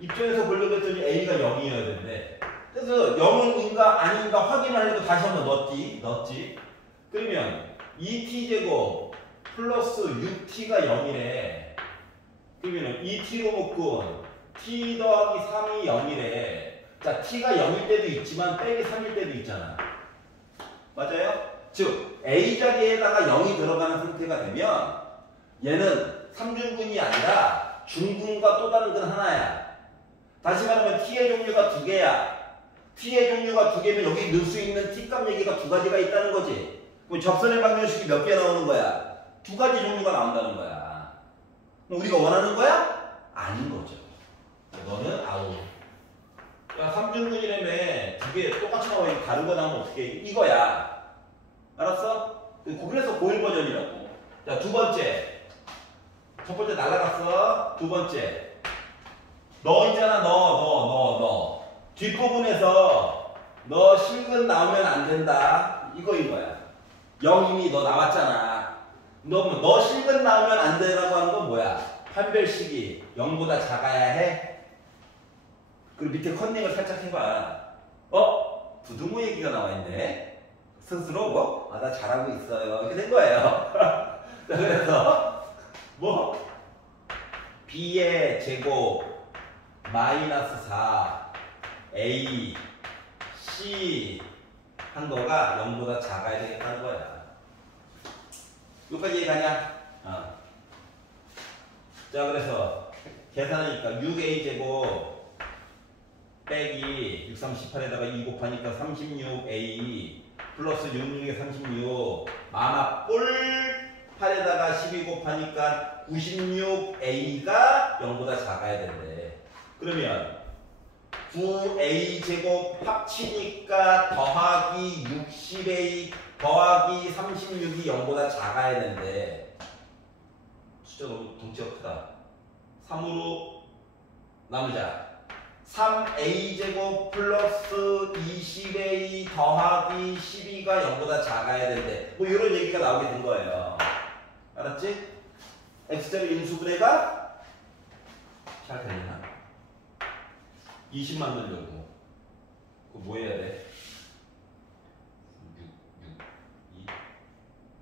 입장에서 보려고 했더니 a가 0이어야 되는데, 그래서 0인가 아닌가 확인하려고 다시 한번 넣었지. 그러면 2t제곱 플러스 6t가 0이래. 그러면 2t로 묶은 t 더하기 3이 0이래. 자, t가 0일 때도 있지만 빼기 3일 때도 있잖아. 맞아요? 즉 A 자리에다가 0이 들어가는 상태가 되면 얘는 삼중근이 아니라 중근과 또 다른 근 하나야. 다시 말하면 t의 종류가 두 개야. t의 종류가 두 개면 여기 넣을 수 있는 t값 얘기가 두 가지가 있다는 거지. 그럼 접선의 방정식이 몇 개 나오는 거야? 두 가지 종류가 나온다는 거야. 우리가 원하는 거야? 아닌 거죠. 너는 아웃. 야, 삼중근이라며 두 개 똑같이 나와 있는 다른 거 나오면 어떻게 해? 이거야. 알았어? 그래서 고1 버전이라고. 자, 두 번째. 첫 번째 날라갔어. 두 번째. 너 있잖아. 너. 뒷부분에서 너 실근 나오면 안 된다. 이거인 거야. 0 이미 너 나왔잖아. 너 실근 나오면 안 되라고 하는 건 뭐야? 판별식이 0보다 작아야 해? 그리고 밑에 컨닝을 살짝 해봐. 부등호 얘기가 나와 있네. 스스로 뭐? 나 잘하고 있어요. 이렇게 된 거예요. 그래서 b의 제곱 마이너스 4 a c 한 거가 0보다 작아야 되겠다는 거야. 여기까지 이해가냐? 자, 그래서 계산하니까 6a 제곱 빼기 6, 3, 18에다가 2 곱하니까 36a 플러스 66에 36 마마 뿔 8에다가 12 곱하니까 96a가 0보다 작아야 된대. 그러면 9a 제곱 합치니까 더하기 60a 더하기 36이 0보다 작아야 된대. 숫자 너무 덩치가 크다. 3으로 나누자. 3a 제곱 플러스 20a 더하기 12가 0보다 작아야 된대. 뭐 이런 얘기가 나오게 된 거예요. 알았지? x자리 인수분해가 잘 되나? 20 만들려고. 그거 뭐 해야 돼?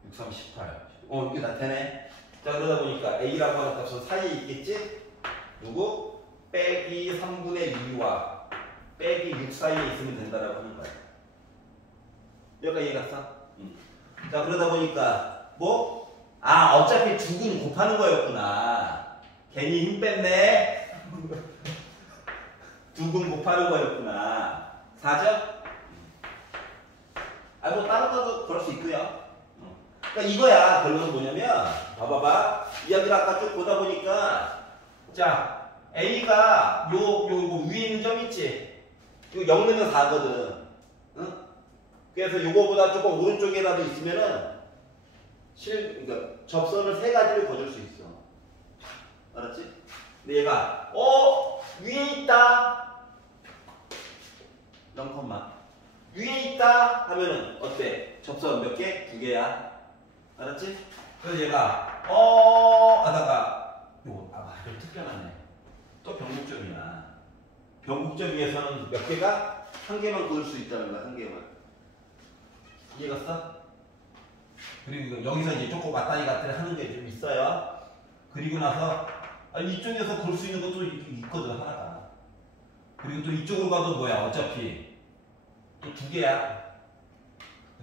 6, 3, 18. 이게 다 되네. 자, 그러다 보니까 a라고 하는 값은 사이에 있겠지? 누구? 빼기 3분의 2와 빼기 6 사이에 있으면 된다라고 하는 거야. 여기까지 이해갔어? 자, 그러다 보니까 어차피 두근 곱하는 거였구나. 괜히 힘 뺐네. 두근 곱하는 거였구나. 4죠? 다른 것도 그럴 수 있고요. 그러니까 이거야. 결론은 뭐냐면 봐봐봐. 이야기를 아까 쭉 보다 보니까 자, A가 요 위에 있는 점 있지? 이거 0 넣으면 4거든. 응? 그래서 요거보다 조금 오른쪽에라도 있으면은 그러니까 접선을 세 가지를 거줄 수 있어. 알았지? 근데 얘가 위에 있다. 0, 위에 있다 하면은 어때? 접선 몇 개? 2개야. 알았지? 그래서 얘가 하다가 좀 특별하네. 또 변곡점이야. 변곡점 위에서는 몇 개가? 1개만 그을 수 있다는 거야. 1개만. 이해갔어? 그리고 여기서 이제 조금 왔다리 갔다리 하는 게 좀 있어요. 그리고 나서 이쪽에서 볼 수 있는 것도 있거든, 하나가. 그리고 또 이쪽으로 가도 뭐야, 어차피 또 2개야.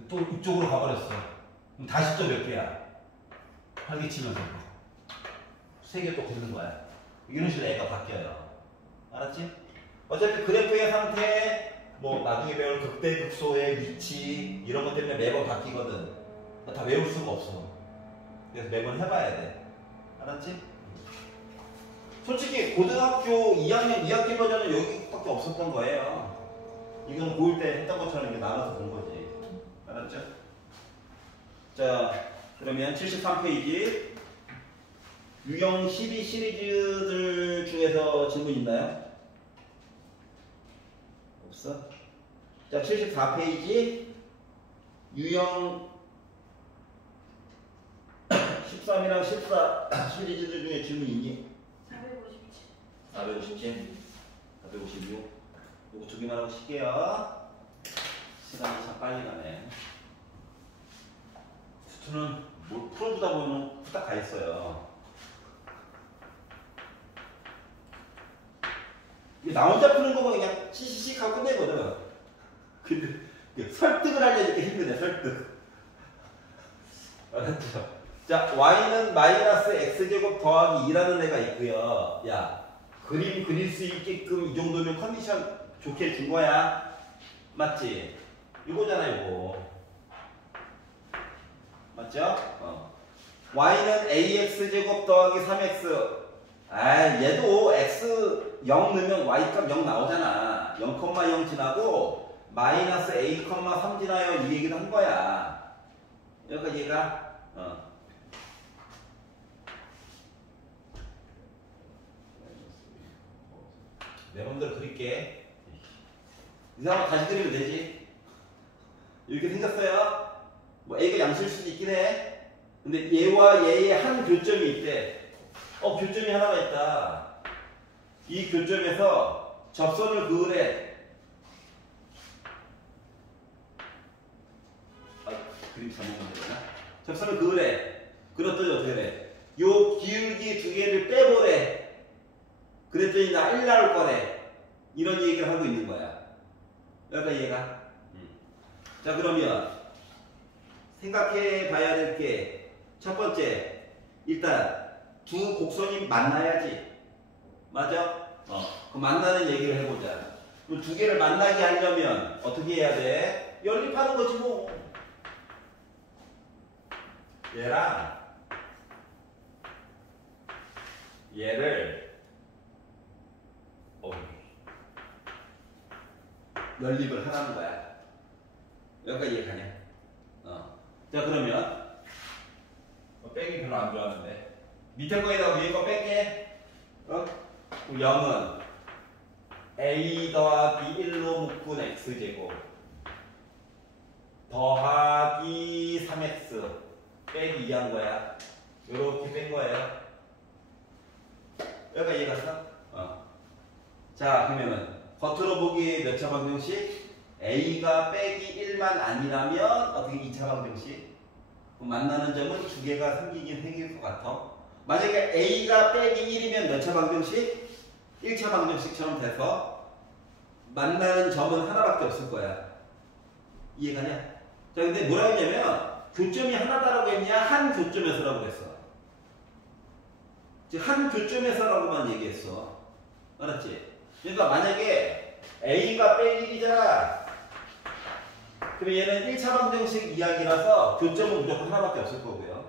또 이쪽으로 가버렸어. 그럼 다시 또 몇 개야? 활개치면서 3개 또 걷는 거야. 이런 식으로 애가 바뀌어요. 알았지? 어차피 그래프의 상태, 뭐 나중에 배울 극대극소의 위치 이런 것 때문에 매번 바뀌거든. 다 외울 수가 없어. 그래서 매번 해봐야 돼. 알았지? 솔직히 고등학교 2학년 2학기 버전은 여기밖에 없었던 거예요. 이건 고1 때 했던 것처럼 이렇게 나눠서 본 거지. 알았죠? 자, 그러면 73페이지 유형 12 시리즈들 중에서 질문 있나요? 없어? 자, 74페이지 유형 13이랑 14 시리즈들 중에 질문 있니? 457. 457? 456? 요거 2개만 하고 쉴게요. 시간이 참 빨리 가네. 수투는 뭘 풀어주다 보면 후딱 가 있어요. 이게 나 혼자 푸는 거면 그냥 시시식 하고 끝내거든. 근데 설득을 하려니까 힘드네, 설득. 알았죠? 자, y는 마이너스 x제곱 더하기 2라는 애가 있고요. 야, 그림 그릴 수 있게끔 이 정도면 컨디션 좋게 준 거야. 맞지? 이거잖아, 이거. 맞죠? y는 ax제곱 더하기 3x. 얘도 x 0 넣으면 y값 0 나오잖아. 0,0 지나고 마이너스 a, 3 지나요. 이 얘기를 한 거야. 여기까지 얘가 내 맘대로 그릴게. 이 사람 다시 그리면 되지. 이렇게 생겼어요. 뭐 A가 양수일 수도 있긴 해. 근데 얘와 얘의 한 교점이 있대. 교점이 하나가 있다. 이 교점에서 접선을 그으래. 그림 잘못 만들었나? 접선을 그으래. 그랬더니 어떻게 돼? 요 기울기 2개를 빼보래. 그랬더니 나 1 나올 거래. 이런 얘기를 하고 있는 거야. 여기까지 이해가? 자, 그러면 생각해 봐야 될 게 첫 번째, 일단 두 곡선이 만나야지. 맞아? 그 만나는 얘기를 해보자. 그 2개를 만나게 하려면 어떻게 해야 돼? 연립하는 거지 뭐. 얘랑 얘를 연립을 하라는 거야. 여기까지 이해가냐? 자, 그러면 빼기 별로 안 좋아하는데 밑에 거에다가 위에 거 뺄게. 0은 a 더하기 1로 묶은 x제곱 더하기 3x 빼기 2한 거야. 요렇게 뺀 거예요. 여기까지 이해갔어? 자, 그러면은 겉으로 보기에 몇 차 방정식? a가 빼기 1만 아니라면 어떻게 2차 방정식? 만나는 점은 2개가 생기긴 생길 것 같아. 만약에 a가 빼기 1이면 몇 차 방정식? 1차 방정식처럼 돼서 만나는 점은 하나밖에 없을 거야. 이해가냐? 자, 근데 뭐라 했냐면 교점이 하나다라고 했냐? 한 교점에서라고 했어. 즉 한 교점에서라고만 얘기했어. 알았지? 그러니까 만약에 a가 빼기 1이잖아. 그럼 얘는 1차 방정식 이야기라서 교점은 무조건 하나밖에 없을 거고요.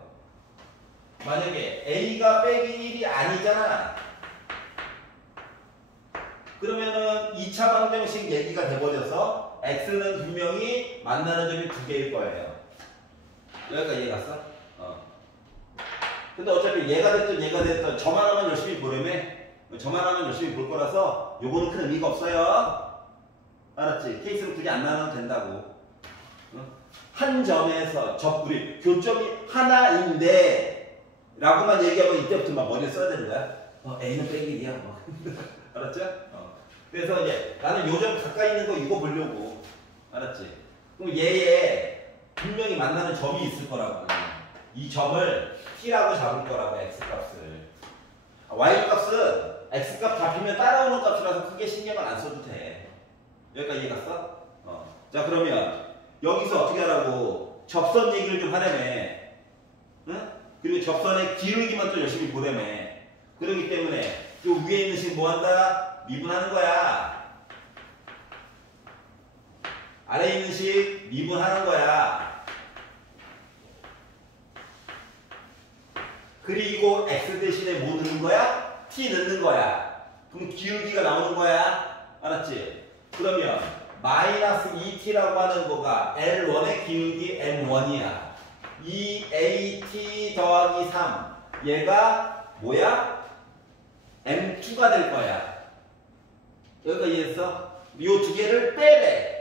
만약에 a가 빼기 1이 아니잖아. 그러면은 2차 방정식 얘기가 돼버려서 x는 분명히 만나는 점이 2개일 거예요. 여기까지 이해 갔어? 근데 어차피 얘가 됐든 저만 하면 열심히 보려며 저만 하면 열심히 볼 거라서 요거는 큰 의미가 없어요. 알았지? 케이스는 굳이 안 나눠도 된다고. 한 점에서 우리 교점이 하나인데 라고만 얘기하면 이때부터 막 머리에 써야 되는 거야. A는 빼기 1이야. 알았죠? 그래서 이제 나는 요 점 가까이 있는 거 이거 보려고. 알았지? 그럼 얘에 분명히 만나는 점이 있을 거라고. 이 점을 T라고 잡을 거라고, X값을. Y값은 X값 잡히면 따라오는 값이라서 크게 신경을 안 써도 돼. 여기까지 이해 갔어? 자, 그러면 여기서 어떻게 하라고? 접선 얘기를 좀 하려며. 응? 그리고 접선의 기울기만 또 열심히 보려며. 그러기 때문에 요 위에 있는 식 뭐 한다? 미분하는 거야. 아래에 있는 식 미분하는 거야. 그리고 x 대신에 뭐 넣는 거야? t 넣는 거야. 그럼 기울기가 나오는 거야. 알았지? 그러면 마이너스 2t라고 하는 거가 L1의 기울기 M1이야. 2AT 더하기 3. 얘가 뭐야? M2가 될 거야. 여기까지 이해했어? 이 두 개를 빼래.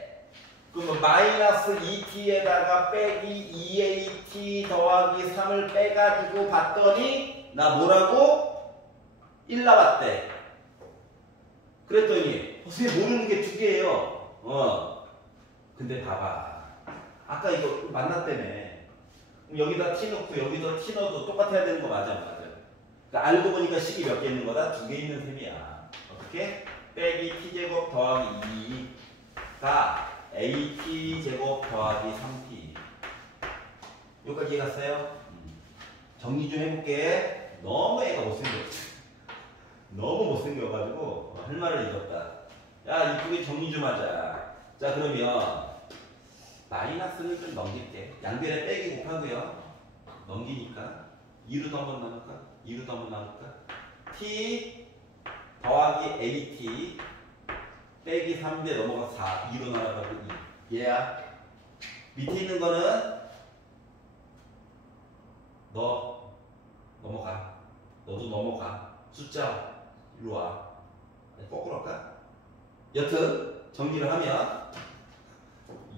그러면 마이너스 2t에다가 빼기 2AT 더하기 3을 빼가지고 봤더니 나 뭐라고? 1 나왔대. 그랬더니 선생님 모르는 게 두 개예요. 근데 봐봐. 아까 이거 만났다며. 여기다 t 넣고 여기다 t 넣어도 똑같아야 되는 거 맞아? 맞아. 그러니까 알고 보니까 식이 몇 개 있는 거다? 두 개 있는 셈이야. 어떻게? 빼기 t제곱 더하기 2가 at제곱 더하기 3t. 여기까지 이해갔어요? 정리 좀 해볼게. 너무 애가 못생겼어. 너무 못생겨가지고 할 말을 잃었다. 야, 이쁘게 정리 좀 하자. 자, 그러면 마이너스를 좀 넘길게. 양변에 빼기 곱하고요. 넘기니까 2로도 한번 나눌까? 2로도 한번 나눌까? t 더하기 at 빼기 3대 넘어가 4. 2로 나눠가고 2. 얘야. 밑에 있는 거는 너 넘어가. 너도 넘어가. 숫자 일로 와. 거꾸로 할까? 여튼 정리를 하면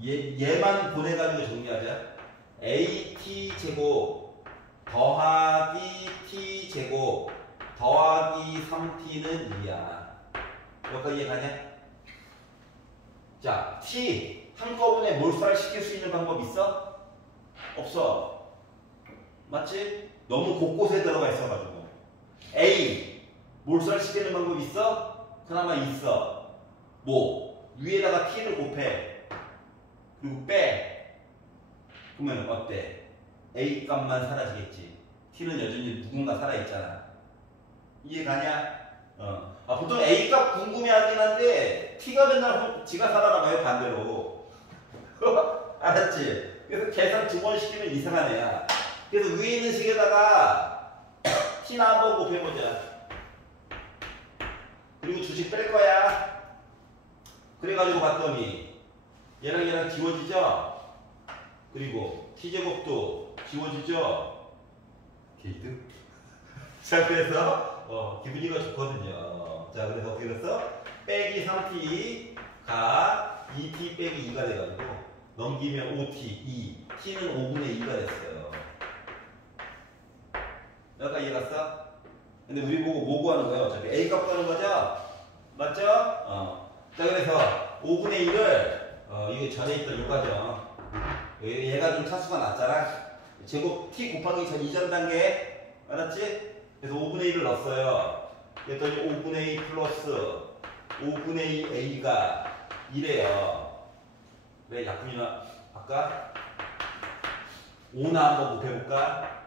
얘만 보내가지고 정리하자. AT제곱 더하기 T제곱 더하기 3T는 2야. 여기까지 이해가냐? 자, T 한꺼번에 몰살시킬 수 있는 방법 있어? 없어. 맞지? 너무 곳곳에 들어가 있어가지고. A 몰살시키는 방법 있어? 그나마 있어. 뭐? 위에다가 T를 곱해. 그리고 빼. 그러면 어때? A 값만 사라지겠지. T는 여전히 누군가 살아있잖아. 이해가냐? 보통 A 값 궁금해하긴 한데 T가 맨날 지가 살아남아요. 반대로. 알았지? 그래서 계산 두 번 시키면 이상한 애야. 그래서 위에 있는 식에다가 T나 한번 곱해보자. 그리고 주식 뺄 거야. 그래가지고 봤더니 얘랑 지워지죠? 그리고 T제곱도 지워지죠? 게이드? 자, 그래서 기분이가 좋거든요. 자, 그래서 어떻게 됐어? 빼기 3t가 2t 빼기 2가 돼가지고 넘기면 5t, 2. t는 5분의 2가 됐어요. 여기까지 이해갔어? 근데 우리 보고 뭐 구하는 거야? 어차피 A 값 구하는 거죠? 맞죠? 자, 그래서 5분의 1을 이거 전에 있던 요 과정. 얘가 좀 차수가 낮잖아. 제곱 t 곱하기 전 이전 단계. 알았지? 그래서 5분의 1을 넣었어요. 그랬더니 5분의 2 플러스 5분의 2 a가 2래요. 왜 약분이나 아까 5나 한번 곱해볼까?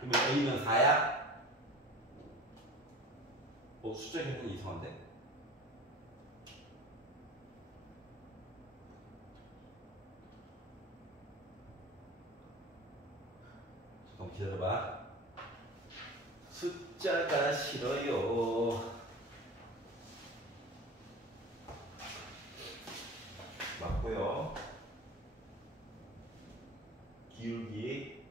그러면 a는 4야? 숫자 기분이 이상한데? 잠깐 기다려봐. 숫자가 싫어요. 맞고요. 기울기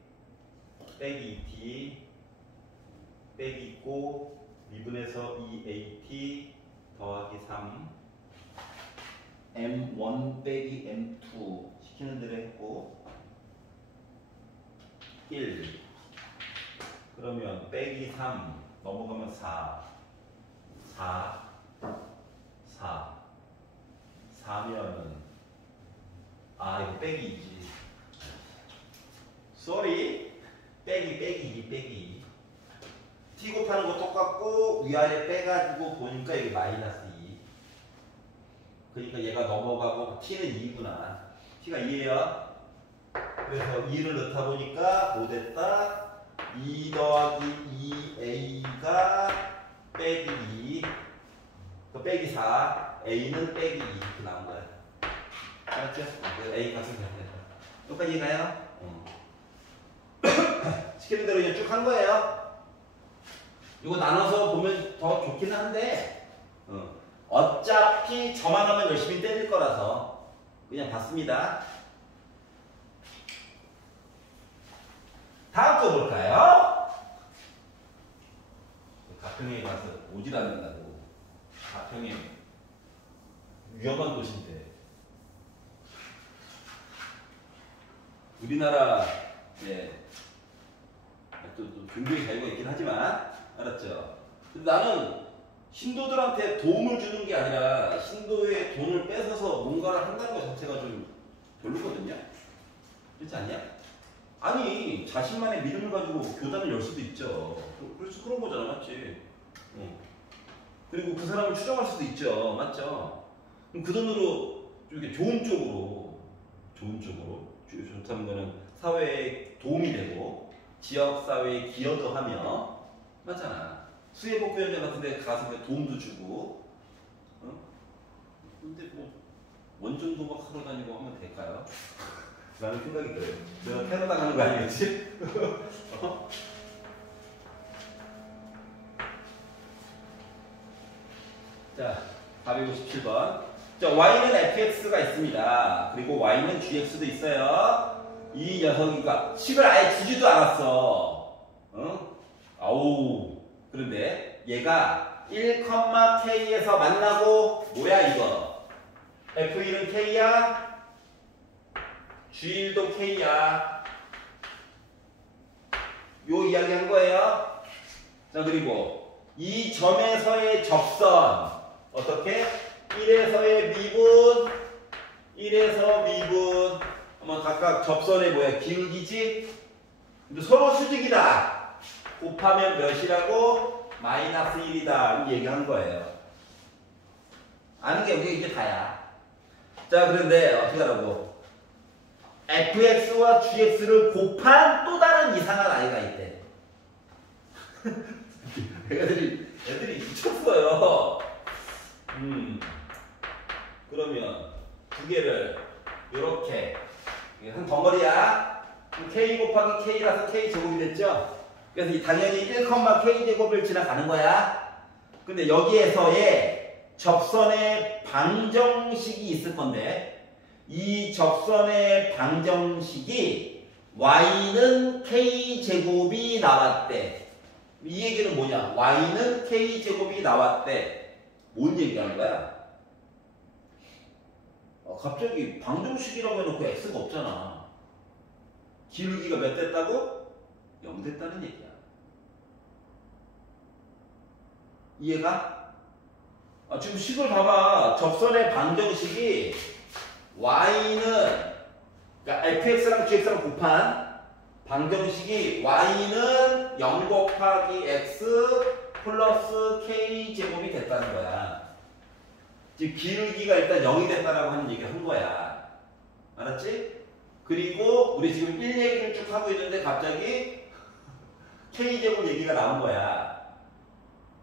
빼기 2t 빼기 있고 미분해서 2at 더하기 3 m1 빼기 m2 시키는 대로 했고 1 그러면 빼기 3 넘어가면 4 4면은 이거 빼기이지. sorry 빼기 t 곱하는 거 똑같고 위아래 빼가지고 보니까 이게 마이너스 2 그러니까 얘가 넘어가고 t는 2구나. t가 2예요. 그래서 2를 넣다 보니까 뭐 됐다? 2 더하기 2a가 빼기 2 그 빼기 4 a는 빼기 2 이렇게 나온 거야. 알았죠? a 값은 그렇게 됐다. 여기까지 이해가요? 시키는 대로 그냥 쭉 한 거예요. 이거 나눠서 보면 더 좋긴 한데 어차피 저만 하면 열심히 때릴 거라서 그냥 봤습니다. 다음 거 볼까요? 가평에 가서 오질 않는다고. 가평에 위험한 도시인데 우리나라 또 종교의 자유가 있긴 하지만 알았죠? 근데 나는 신도들한테 도움을 주는 게 아니라 신도의 돈을 뺏어서 뭔가를 한다는 것 자체가 좀 별로거든요? 그렇지 않냐? 아니 자신만의 믿음을 가지고 교단을 열 수도 있죠. 그래서 그런 거잖아, 맞지? 그리고 그 사람을 추종할 수도 있죠, 맞죠? 그럼 그 돈으로 이렇게 좋은 쪽으로 좋다는 거는 사회에 도움이 되고 지역 사회에 기여도 하며 맞잖아. 수해복구 현장 같은 데 가서 도움도 주고 근데 뭐 원전 도박하러 다니고 하면 될까요? 라는 생각이 들어요. 내가 테러 당하는 거 아니겠지? 자, 457번. 자, y는 fx가 있습니다. 그리고 y는 gx도 있어요. 이 녀석이가 식을 아예 주지도 않았어. 아우. 그런데 얘가 1,k에서 만나고 뭐야 이거? f1은 k야. g1도 k야. 요 이야기 한 거예요. 자, 그리고 이 점에서의 접선 어떻게? 1에서의 미분 1에서 미분 한번 각각 접선의 뭐야? 기울기지? 근데 서로 수직이다. 곱하면 몇이라고? 마이너스 1이다. 이 얘기한 거예요. 아는 게 여기 이게 다야. 자, 그런데 어떻게 하라고? fx와 gx를 곱한 또 다른 이상한 아이가 있대. 애들이 미쳤어요. 그러면 두 개를 이렇게 한 덩어리야. k 곱하기 k라서 k 제곱이 됐죠? 그래서 당연히 1,k 제곱을 지나가는 거야. 근데 여기에서의 접선의 방정식이 있을 건데 이 접선의 방정식이 y는 k 제곱이 나왔대. 이 얘기는 뭐냐? y는 k 제곱이 나왔대. 뭔 얘기하는 거야? 갑자기 방정식이라고 해놓고 x가 없잖아. 기울기가 몇 됐다고? 0 됐다는 얘기야. 이해가? 지금 식을 봐봐. 접선의 방정식이 y는 그러니까 fx랑 gx랑 곱한 방정식이 y는 0 곱하기 x 플러스 k 제곱이 됐다는 거야. 즉 기울기가 일단 0이 됐다라고 하는 얘기를 한 거야. 알았지? 그리고 우리 지금 1 얘기를 쭉 하고 있는데 갑자기 k 제곱 얘기가 나온 거야.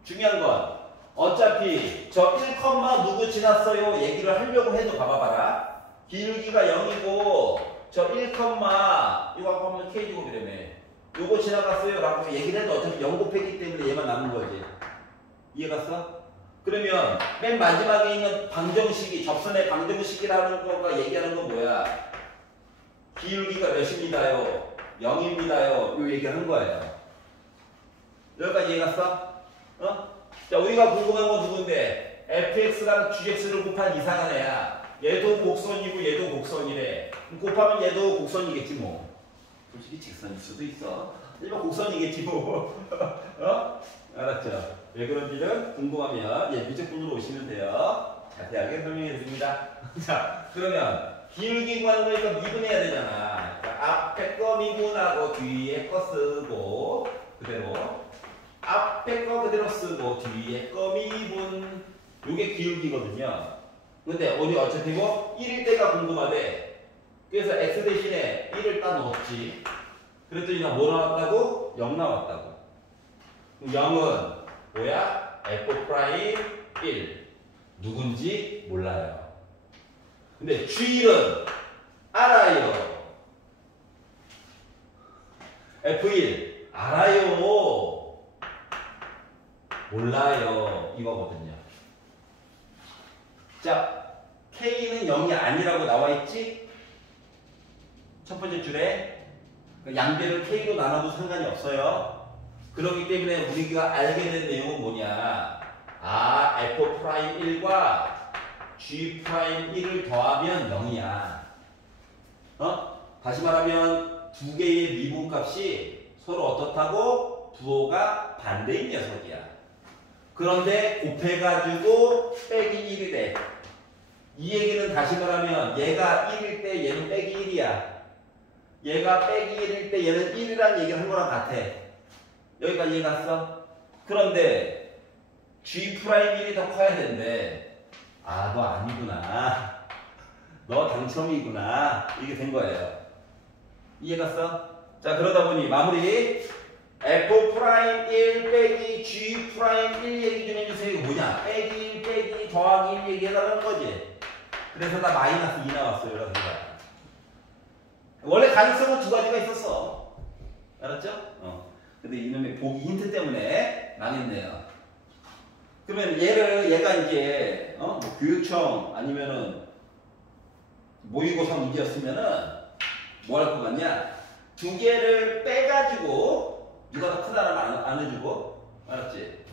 중요한 건 어차피 저 1, 누구 지났어요 얘기를 하려고 해도 봐봐라. 기울기가 0이고 저 1, 이거 하면 k 제곱이라며. 요거 지나갔어요 라고 얘기를 해도 어차피 0 곱했기 때문에 얘만 남는 거지. 이해갔어? 그러면 맨 마지막에 있는 방정식이 접선의 방정식이라는 거가 얘기하는 건 뭐야? 기울기가 몇입니다요? 0입니다요. 요 얘기를 한 거예요. 여기까지 이해 갔어? 자, 우리가 궁금한 건 누군데? fx랑 gx를 곱한 이상한 애야. 얘도 곡선이고 얘도 곡선이래. 곱하면 얘도 곡선이겠지 뭐. 솔직히 직선일 수도 있어. 일반 곡선이겠지 뭐. 알았죠? 왜 그런지는 궁금하면 미적분으로 오시면 돼요. 자세하게 설명해 드립니다. 자, 그러면 기울기 구하는 거니까 미분해야 되잖아. 그러니까 앞에 거 미분하고 뒤에 거 쓰고 그대로 앞에 거 그대로 쓰고 뒤에 거 미분. 요게 기울기거든요. 근데 우리 어차피 뭐 1일 때가 궁금하대. 그래서 x 대신에 1을 따 넣었지. 그랬더니 뭐 나왔다고? 0 나왔다고. 0은 뭐야? f'1 누군지 몰라요. 근데 g1은 알아요. f1 알아요. 몰라요. 이거거든요. 자, k는 0이 아니라고 나와 있지? 첫 번째 줄에 양배를 k로 나눠도 상관이 없어요. 그렇기 때문에 우리가 알게 된 내용은 뭐냐? 아, f'1과 g'1을 더하면 0이야. 다시 말하면 두 개의 미분값이 서로 어떻다고? 부호가 반대인 녀석이야. 그런데 곱해가지고 빼기 1이 돼. 이 얘기는 다시 말하면 얘가 1일 때 얘는 빼기 1이야. 얘가 빼기 1일 때 얘는 1이라는 얘기를 한 거랑 같아. 여기까지 이해 갔어? 그런데 G'1이 더 커야 되는데 아, 너 아니구나. 너 당첨이구나. 이게 된 거예요. 이해 갔어? 자, 그러다 보니 마무리 F'1 빼기 G'1 얘기 좀 해주세요. 이거 뭐냐? 빼기 1 빼기 더하기 1 얘기해달라는 거지. 그래서 다 마이너스 2 나왔어요. 여러분들. 원래 가능성은 두 가지가 있었어. 알았죠? 근데 이놈의 보기 힌트 때문에 망했네요. 그러면 얘가 이제 뭐 교육청 아니면은 모의고사 문제였으면은 뭐 할 것 같냐? 두 개를 빼가지고 누가 더 크다라면 안 해주고, 알았지?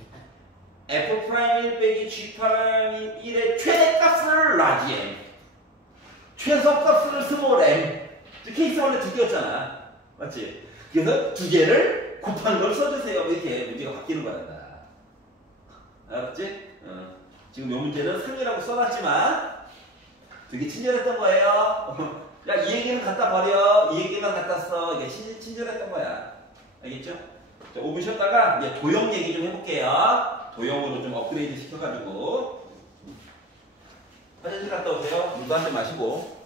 F'1 빼기 G'1의 최대값을 라지엠, 최소값을 스몰엠. 케이스 원래 두 개였잖아. 맞지? 그래서 두 개를 곱한 걸 써주세요. 이렇게 문제가 바뀌는 거란다. 알았지? 지금 이 문제는 3이라고 써놨지만 되게 친절했던 거예요. 야, 이 얘기는 갖다 버려. 이 얘기만 갖다 써. 이게 친절했던 거야. 알겠죠? 자, 5분 쉬었다가 이제 도형 얘기 좀 해볼게요. 도형으로 좀 업그레이드 시켜가지고. 화장실 갔다 오세요. 물도 한 잔 마시고.